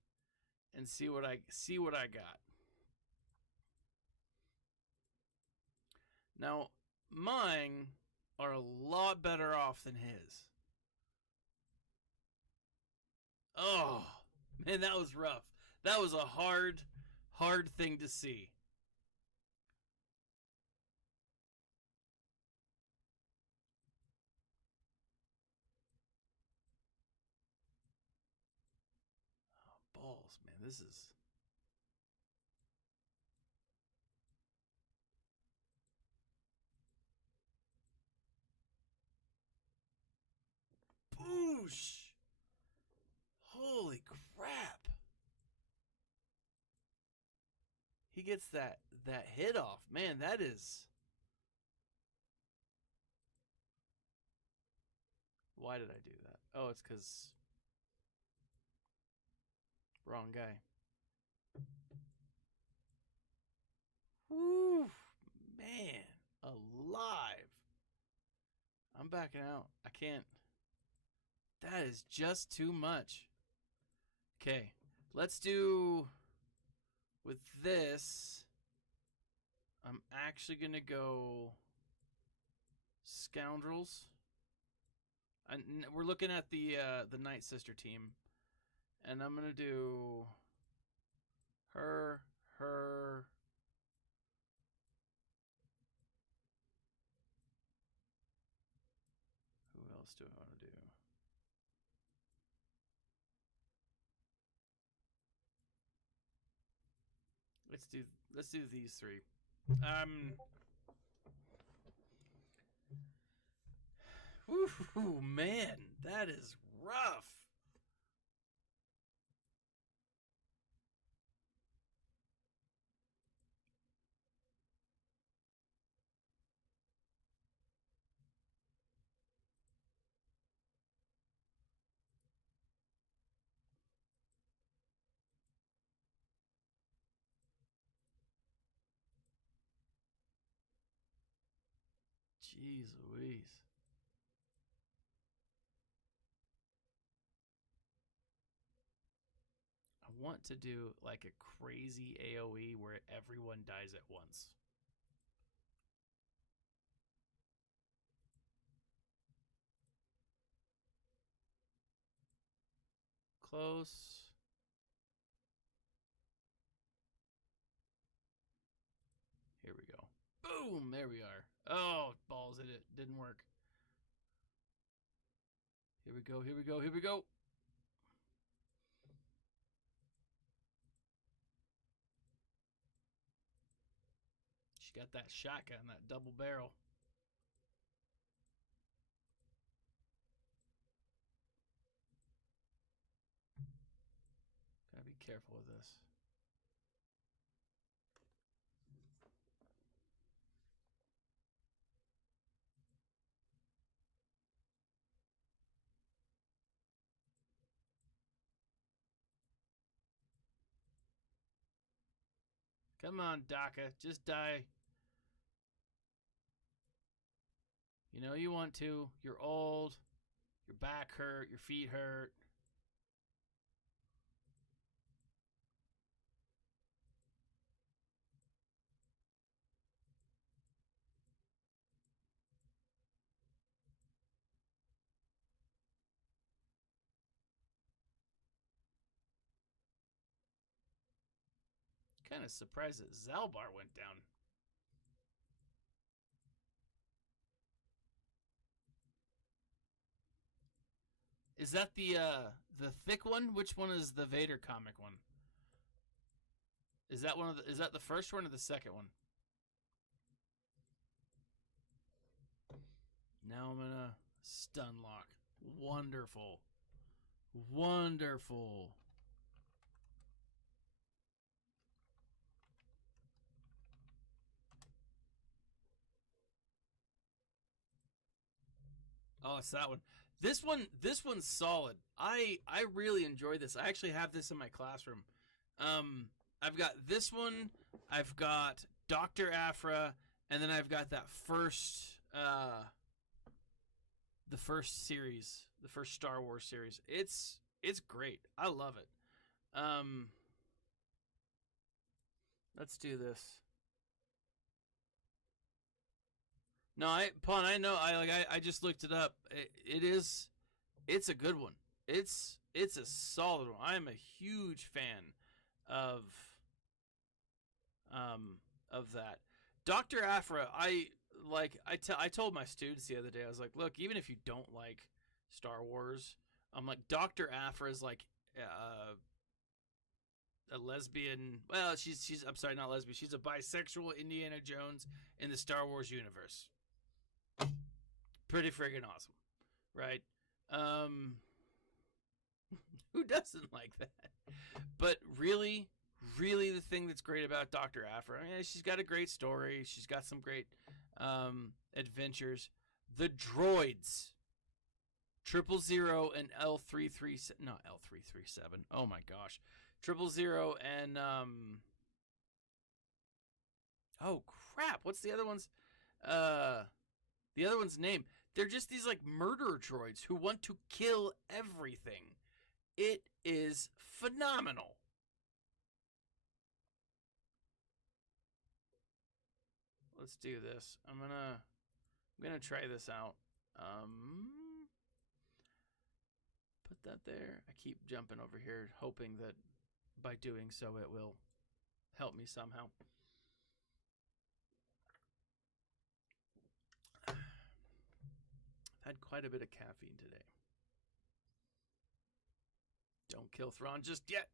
and see what I got. Now, mine are a lot better off than his. Oh, man, that was rough. That was a hard thing to see. Oh, balls, man. This is... Boosh! Holy crap. He gets that hit off. Man, that is... Why did I do that? Oh, it's because... Wrong guy. Woo! Man, alive. I'm backing out. I can't. That is just too much. Okay, let's do with this. I'm actually gonna go scoundrels. We're looking at the Night Sister team, And I'm going to do her. Who else do I want to do? Let's do these three. Ooh, man, that is rough. Jeez Louise. I want to do like a crazy AoE where everyone dies at once. Close. Here we go. Boom! There we are. Oh, balls in it. Didn't work. Here we go. Here we go. Here we go. She got that shotgun, that double barrel. Gotta be careful with this. Come on, Daka. Just die. You know you want to. You're old. Your back hurt. Your feet hurt. Kind of surprised that Zalbar went down. Is that the thick one? Which one is the Vader comic one? Is that one of the? Is that the first one or the second one? Now I'm gonna stun lock. Wonderful, wonderful. Oh, it's that one. This one's solid. I really enjoy this. I actually have this in my classroom. I've got this one. I've got Dr. Aphra, and then I've got that first the first series, the first Star Wars series. It's great. I love it. Let's do this. No, I know. I just looked it up. It's a good one. It's a solid one. I'm a huge fan of that. Dr. Aphra, I told my students the other day, I was like, look, even if you don't like Star Wars, I'm like, Dr. Aphra is like a lesbian. Well, she's I'm sorry, not lesbian. She's a bisexual Indiana Jones in the Star Wars universe. Pretty friggin' awesome, right? Who doesn't like that? But really, really, the thing that's great about Dr. Aphra, I mean, she's got a great story. She's got some great adventures. The droids, 000 and L337, not L337. Oh my gosh, 000 and oh crap, what's the other one's? The other one's name. They're just these like murder droids who want to kill everything. It is phenomenal. Let's do this. I'm gonna try this out. Put that there. I keep jumping over here, hoping that by doing so it will help me somehow. I've had quite a bit of caffeine today. Don't kill Thrawn just yet.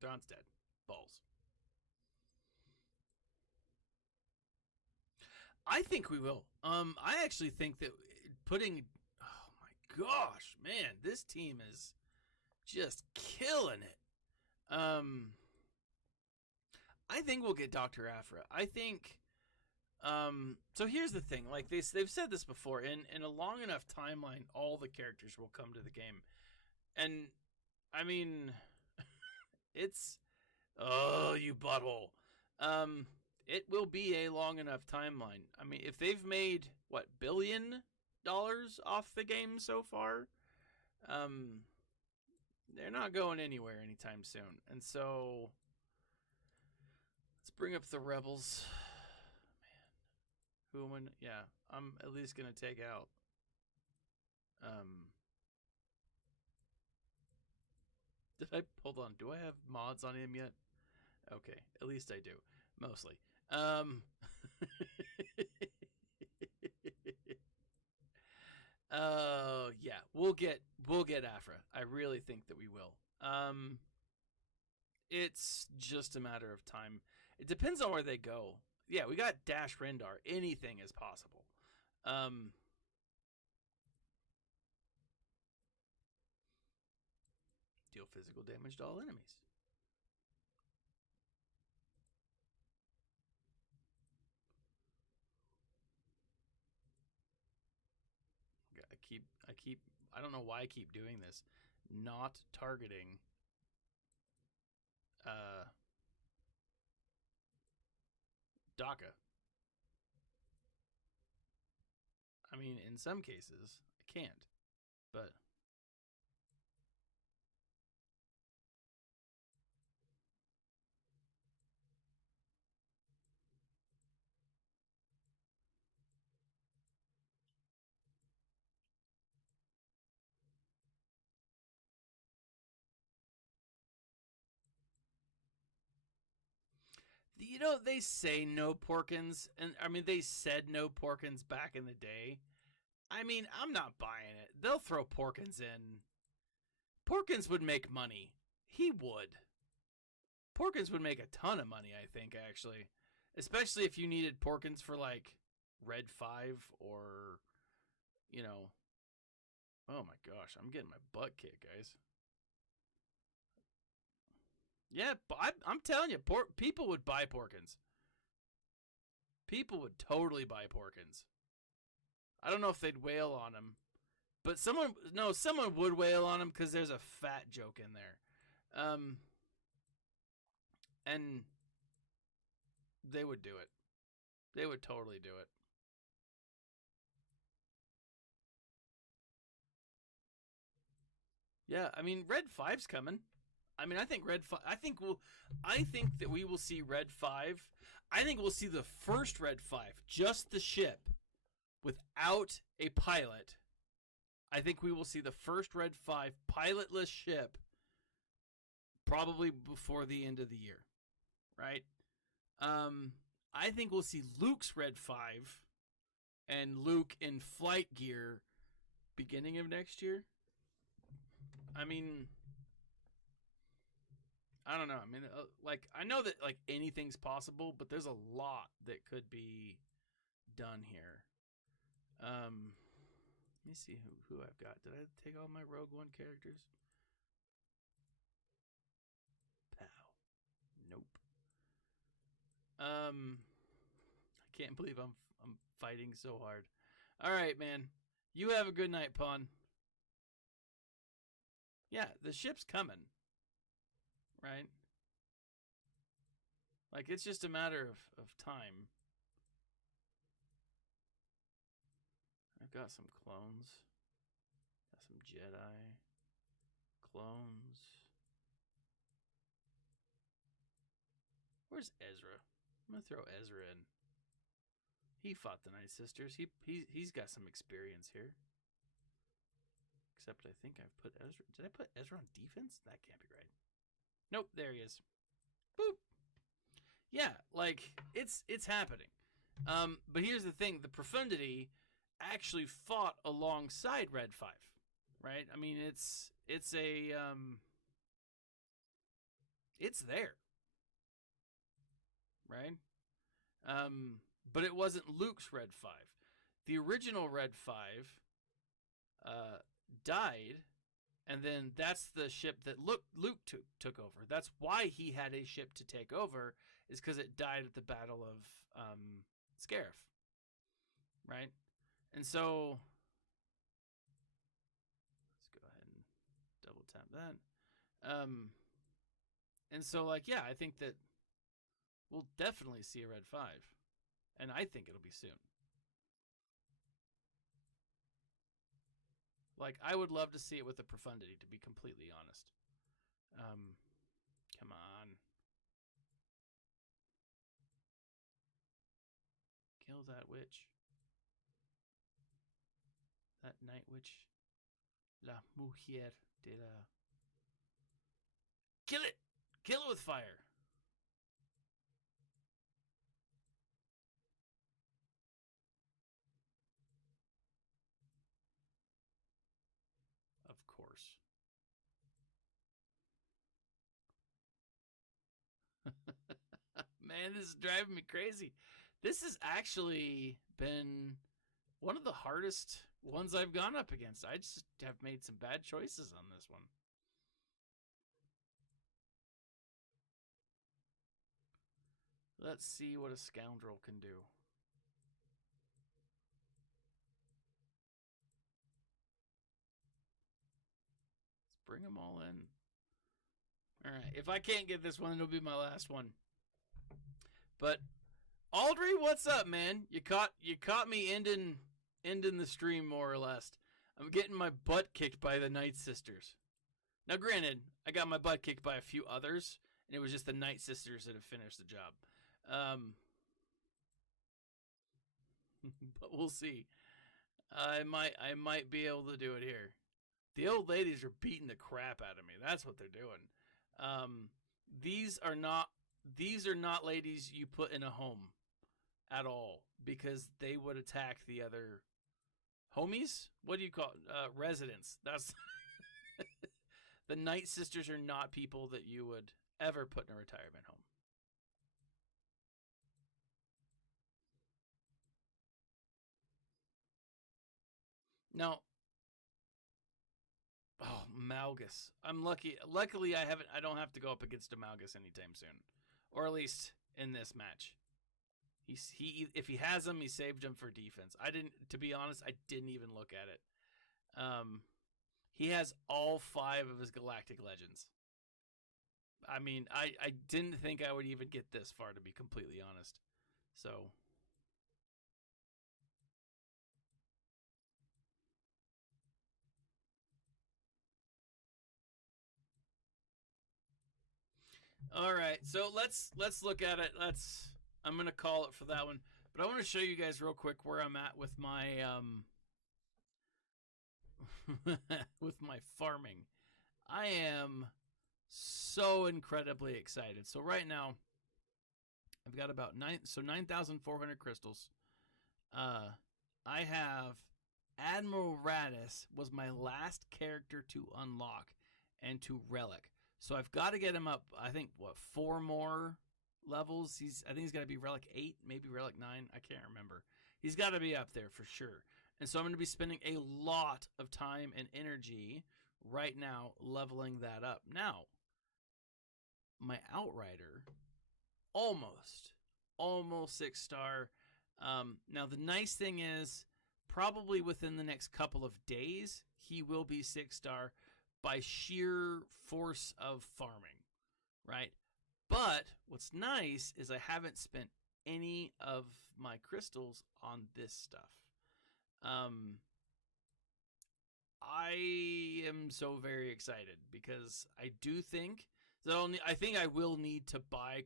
Thrawn's dead. Balls. I think we will. I actually think that putting... Oh my gosh, man. This team is just killing it. I think we'll get Dr. Aphra. I think... so here's the thing. Like they've said this before. In a long enough timeline, all the characters will come to the game. And, I mean... it's... Oh, you butthole. It will be a long enough timeline. I mean, if they've made, what, $1 billion off the game so far, they're not going anywhere anytime soon. And so, let's bring up the Rebels. Man. Human, yeah, I'm at least going to take out, hold on, do I have mods on him yet? Okay, at least I do. Mostly. Yeah, we'll get Aphra. I really think that we will. It's just a matter of time. It depends on where they go. Yeah, we got Dash Rendar. Anything is possible. Deal physical damage to all enemies. I don't know why I keep doing this. Not targeting DACA. I mean, in some cases, I can't. But you know, they say no Porkins, and I mean, they said no Porkins back in the day. I mean, I'm not buying it. They'll throw Porkins in. Porkins would make money. He would. Porkins would make a ton of money, I think, actually. Especially if you needed Porkins for, like, Red 5 or, you know. Oh my gosh, I'm getting my butt kicked, guys. Yeah, I'm telling you, people would buy Porkins. People would totally buy Porkins. I don't know if they'd wail on him, but someone would wail on him because there's a fat joke in there, and they would do it. They would totally do it. Yeah, I mean, Red 5's coming. I mean, I think I think that we will see Red 5. I think we'll see the first Red 5, just the ship, without a pilot. I think we will see the first Red 5 pilotless ship probably before the end of the year, right? I think we'll see Luke's Red 5 and Luke in flight gear beginning of next year. I mean, I don't know. I mean, like, I know that, like, anything's possible, but there's a lot that could be done here. Let me see who I've got. Did I take all my Rogue One characters? Pow. Nope. I can't believe I'm fighting so hard. All right, man. You have a good night, Pawn. Yeah, the ship's coming. Right? Like, it's just a matter of time. I've got some clones. Got some Jedi. Clones. Where's Ezra? I'm going to throw Ezra in. He fought the Night Sisters. He's got some experience here. Except I think I've put Ezra. Did I put Ezra on defense? That can't be right. Nope, there he is. Boop. Yeah, like it's happening. But here's the thing: the Profundity actually fought alongside Red 5, right? I mean, it's there, right? But it wasn't Luke's Red 5. The original Red 5 died, and then that's the ship that Luke took over. That's why he had a ship to take over, is because it died at the Battle of Scarif, right? And so let's go ahead and double tap that. And so, like, yeah, I think that we'll definitely see a Red 5, and I think it'll be soon. Like, I would love to see it with the Profundity, to be completely honest. Come on. Kill that witch. That night witch. La mujer de la... Kill it! Kill it with fire! Of course. Man, this is driving me crazy. This has actually been one of the hardest ones I've gone up against. I just have made some bad choices on this one. Let's see what a scoundrel can do. Let's bring them all in. All right, if I can't get this one, it'll be my last one. But Aldry, what's up, man? You caught me ending the stream more or less. I'm getting my butt kicked by the Night Sisters. Now, granted, I got my butt kicked by a few others, and it was just the Night Sisters that have finished the job. But we'll see. I might be able to do it here. The old ladies are beating the crap out of me. That's what they're doing. These are not ladies you put in a home at all, because they would attack the other homies. What do you call it? Residents? That's the Night Sisters are not people that you would ever put in a retirement home. Now, oh, Malgus. I'm lucky. Luckily, I don't have to go up against a Malgus anytime soon, or at least in this match. If he has him, he saved him for defense. To be honest, I didn't even look at it. He has all 5 of his Galactic Legends. I mean, I didn't think I would even get this far, to be completely honest. So. All right, so let's look at it. I'm gonna call it for that one, but I want to show you guys real quick where I'm at with my with my farming. I am so incredibly excited. So right now, I've got about 9,400 crystals. I have Admiral Radis was my last character to unlock and to relic. So I've got to get him up, I think, 4 more levels? I think he's got to be Relic 8, maybe Relic 9. I can't remember. He's got to be up there for sure. And so I'm going to be spending a lot of time and energy right now leveling that up. Now, my Outrider, almost 6-star. Now, the nice thing is, probably within the next couple of days, he will be 6-star. By sheer force of farming, right? But what's nice is I haven't spent any of my crystals on this stuff. I am so very excited because I do think I think I will need to buy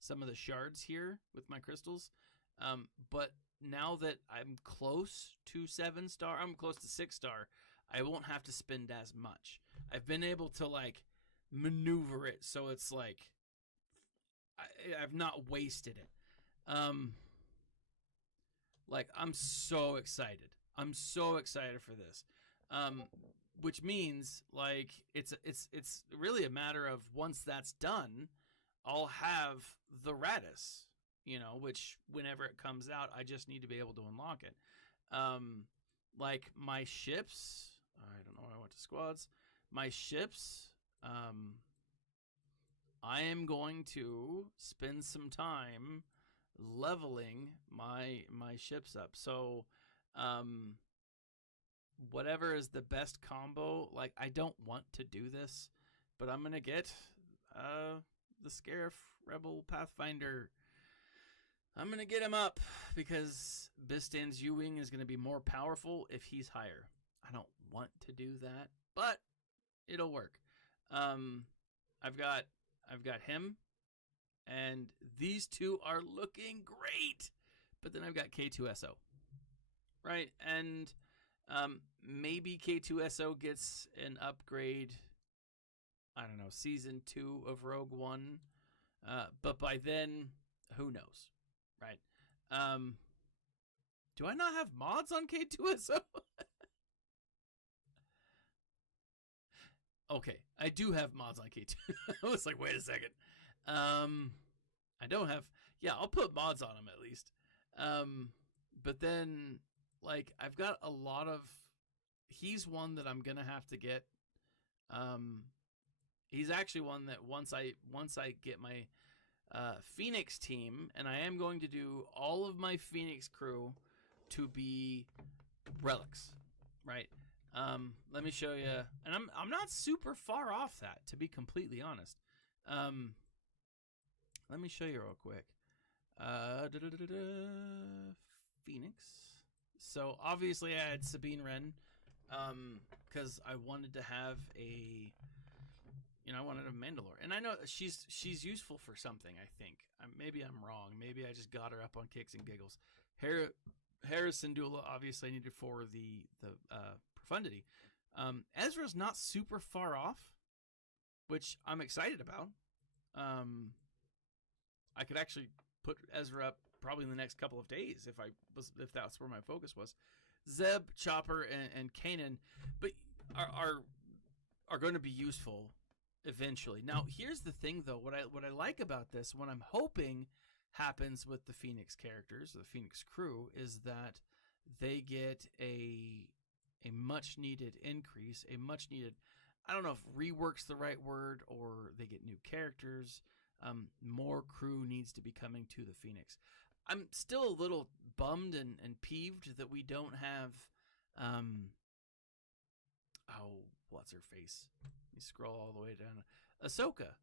some of the shards here with my crystals. But now that I'm close to 7-star, I'm close to 6-star, I won't have to spend as much. I've been able to like maneuver it so it's like I've not wasted it. Like I'm so excited. I'm so excited for this. Which means like it's really a matter of once that's done, I'll have the Radis, which whenever it comes out, I just need to be able to unlock it. Like my ships, I don't know why I went to squads. My ships, I am going to spend some time leveling my ships up. So, whatever is the best combo, like I don't want to do this, but I'm gonna get the Scarif Rebel Pathfinder. I'm gonna get him up because Bistan's U-Wing is gonna be more powerful if he's higher. I don't want to do that, but it'll work. I've got him, and these two are looking great. But then I've got K2SO, right? And maybe K2SO gets an upgrade. I don't know, season 2 of Rogue One. But by then, who knows, right? Do I not have mods on K2SO? Okay, I do have mods on K2. I was like, wait a second. I don't have. Yeah, I'll put mods on him at least. But then, like, I've got a lot of. He's one that I'm gonna have to get. He's actually one that once I get my Phoenix team, and I am going to do all of my Phoenix crew to be relics, right? Let me show you, and I'm not super far off that, to be completely honest. Let me show you real quick. Phoenix. So obviously I had Sabine Wren, because I wanted to have a, I wanted a Mandalore, and I know she's useful for something. I think maybe I'm wrong. Maybe I just got her up on kicks and giggles. Hera Syndulla obviously I needed for the profundity. Ezra's not super far off, which I'm excited about. I could actually put Ezra up probably in the next couple of days if that's where my focus was. Zeb, Chopper, and Kanan, but are going to be useful eventually. Now, here's the thing, though. What I like about this, what I'm hoping happens with the Phoenix characters, the Phoenix crew, is that they get a much needed increase, a much needed, I don't know if rework's the right word, or they get new characters. More crew needs to be coming to the Phoenix. I'm still a little bummed and peeved that we don't have, what's her face? Let me scroll all the way down. Ahsoka.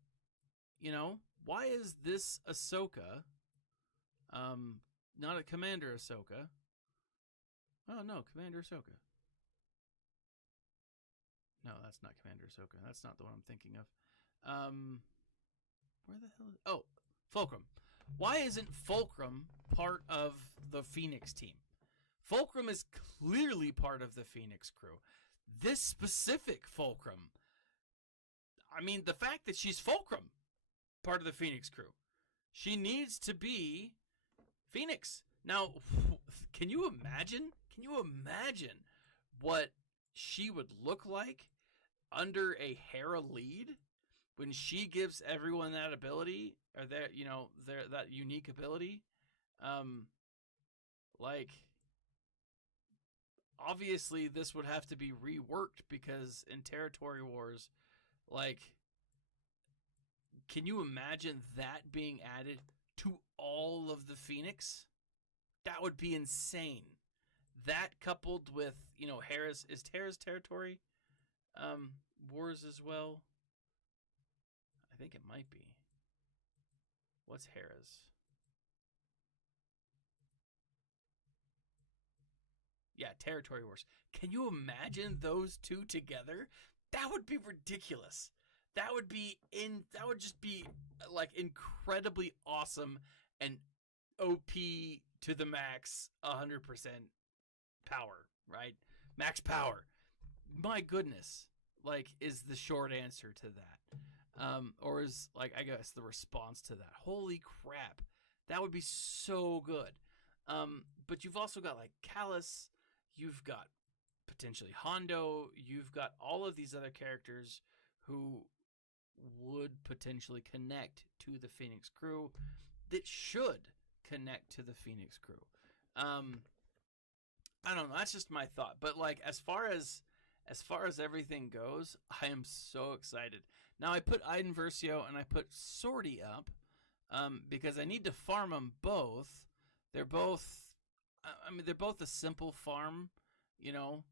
Why is this Ahsoka, not a Commander Ahsoka? Oh, no, Commander Ahsoka. No, that's not Commander Ahsoka. That's not the one I'm thinking of. Where the hell is... Oh, Fulcrum. Why isn't Fulcrum part of the Phoenix team? Fulcrum is clearly part of the Phoenix crew. This specific Fulcrum, I mean, the fact that she's Fulcrum, part of the Phoenix crew, she needs to be Phoenix. Now, can you imagine? Can you imagine what she would look like under a Hera lead when she gives everyone that ability, or that unique ability? Like, obviously this would have to be reworked, because in Territory Wars, like, can you imagine that being added to all of the Phoenix? That would be insane. That coupled with, Hera's Territory Wars as well? I think it might be. What's Hera's? Yeah, Territory Wars. Can you imagine those two together? That would be ridiculous. That would just be like incredibly awesome and OP to the max, 100% power, right? Max power. My goodness, like, is the short answer to that. Or is, like, I guess the response to that. Holy crap. That would be so good. But you've also got, like, Callus. You've got potentially Hondo. You've got all of these other characters who would potentially connect to the Phoenix crew that should connect to the Phoenix crew. I don't know. That's just my thought. But, like, as far as everything goes, I am so excited. Now, I put Iden Versio and I put Sortie up because I need to farm them both. They're both, they're both a simple farm, you know,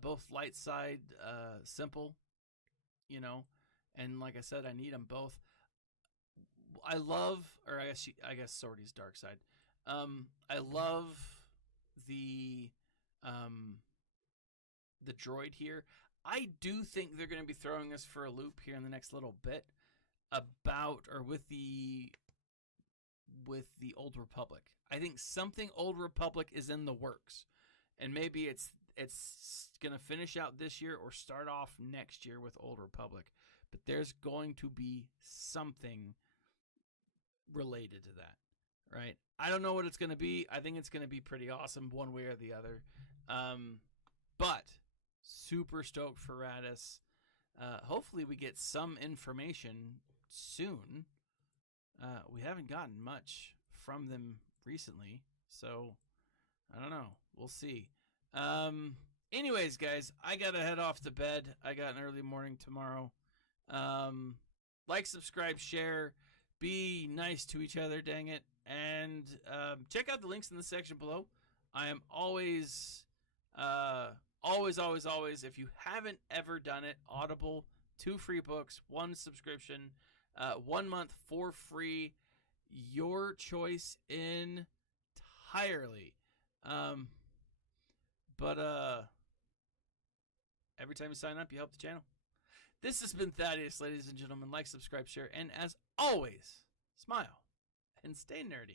both light side, simple, you know, and like I said, I need them both. I love, or I guess Sortie's dark side. I love the droid here. I do think they're going to be throwing us for a loop here in the next little bit about, or with the Old Republic. I think something Old Republic is in the works, and maybe it's going to finish out this year or start off next year with Old Republic. But there's going to be something related to that, right? I don't know what it's going to be. I think it's going to be pretty awesome one way or the other. But super stoked for Radis. Hopefully we get some information soon. We haven't gotten much from them recently, so I don't know. We'll see. Anyways, guys, I gotta head off to bed. I got an early morning tomorrow. Like, subscribe, share, be nice to each other, dang it. And check out the links in the section below. I am always, if you haven't ever done it, Audible, 2 free books, 1 subscription, 1 month for free, your choice entirely. But every time you sign up, you help the channel. This has been Thaddeus, ladies and gentlemen. Like, subscribe, share, and as always, smile and stay nerdy.